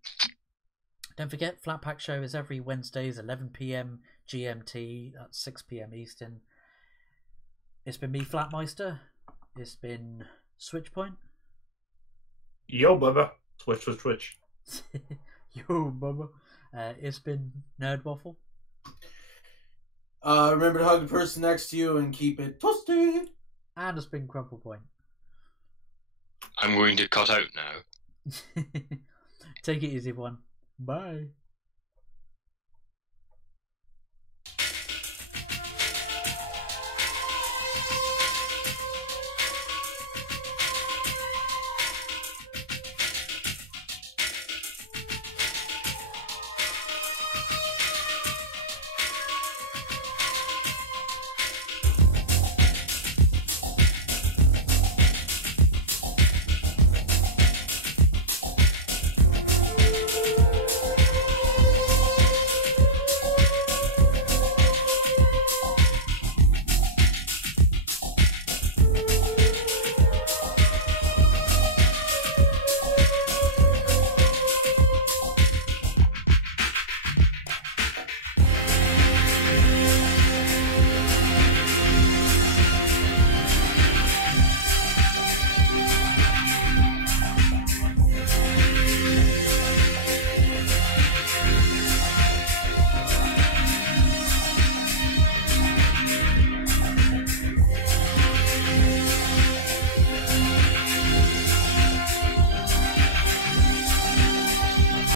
forget, Flat Pack Show is every Wednesdays 11 PM GMT, that's 6 PM Eastern. It's been me, Flatmeister. It's been Switchpoint. Yo, Bubba. Switch. Yo, Bubba. It's been Nerd Waffle. Remember to hug the person next to you and keep it toasty. And it's been Crumple Point. I'm going to cut out now. Take it easy, everyone. Bye.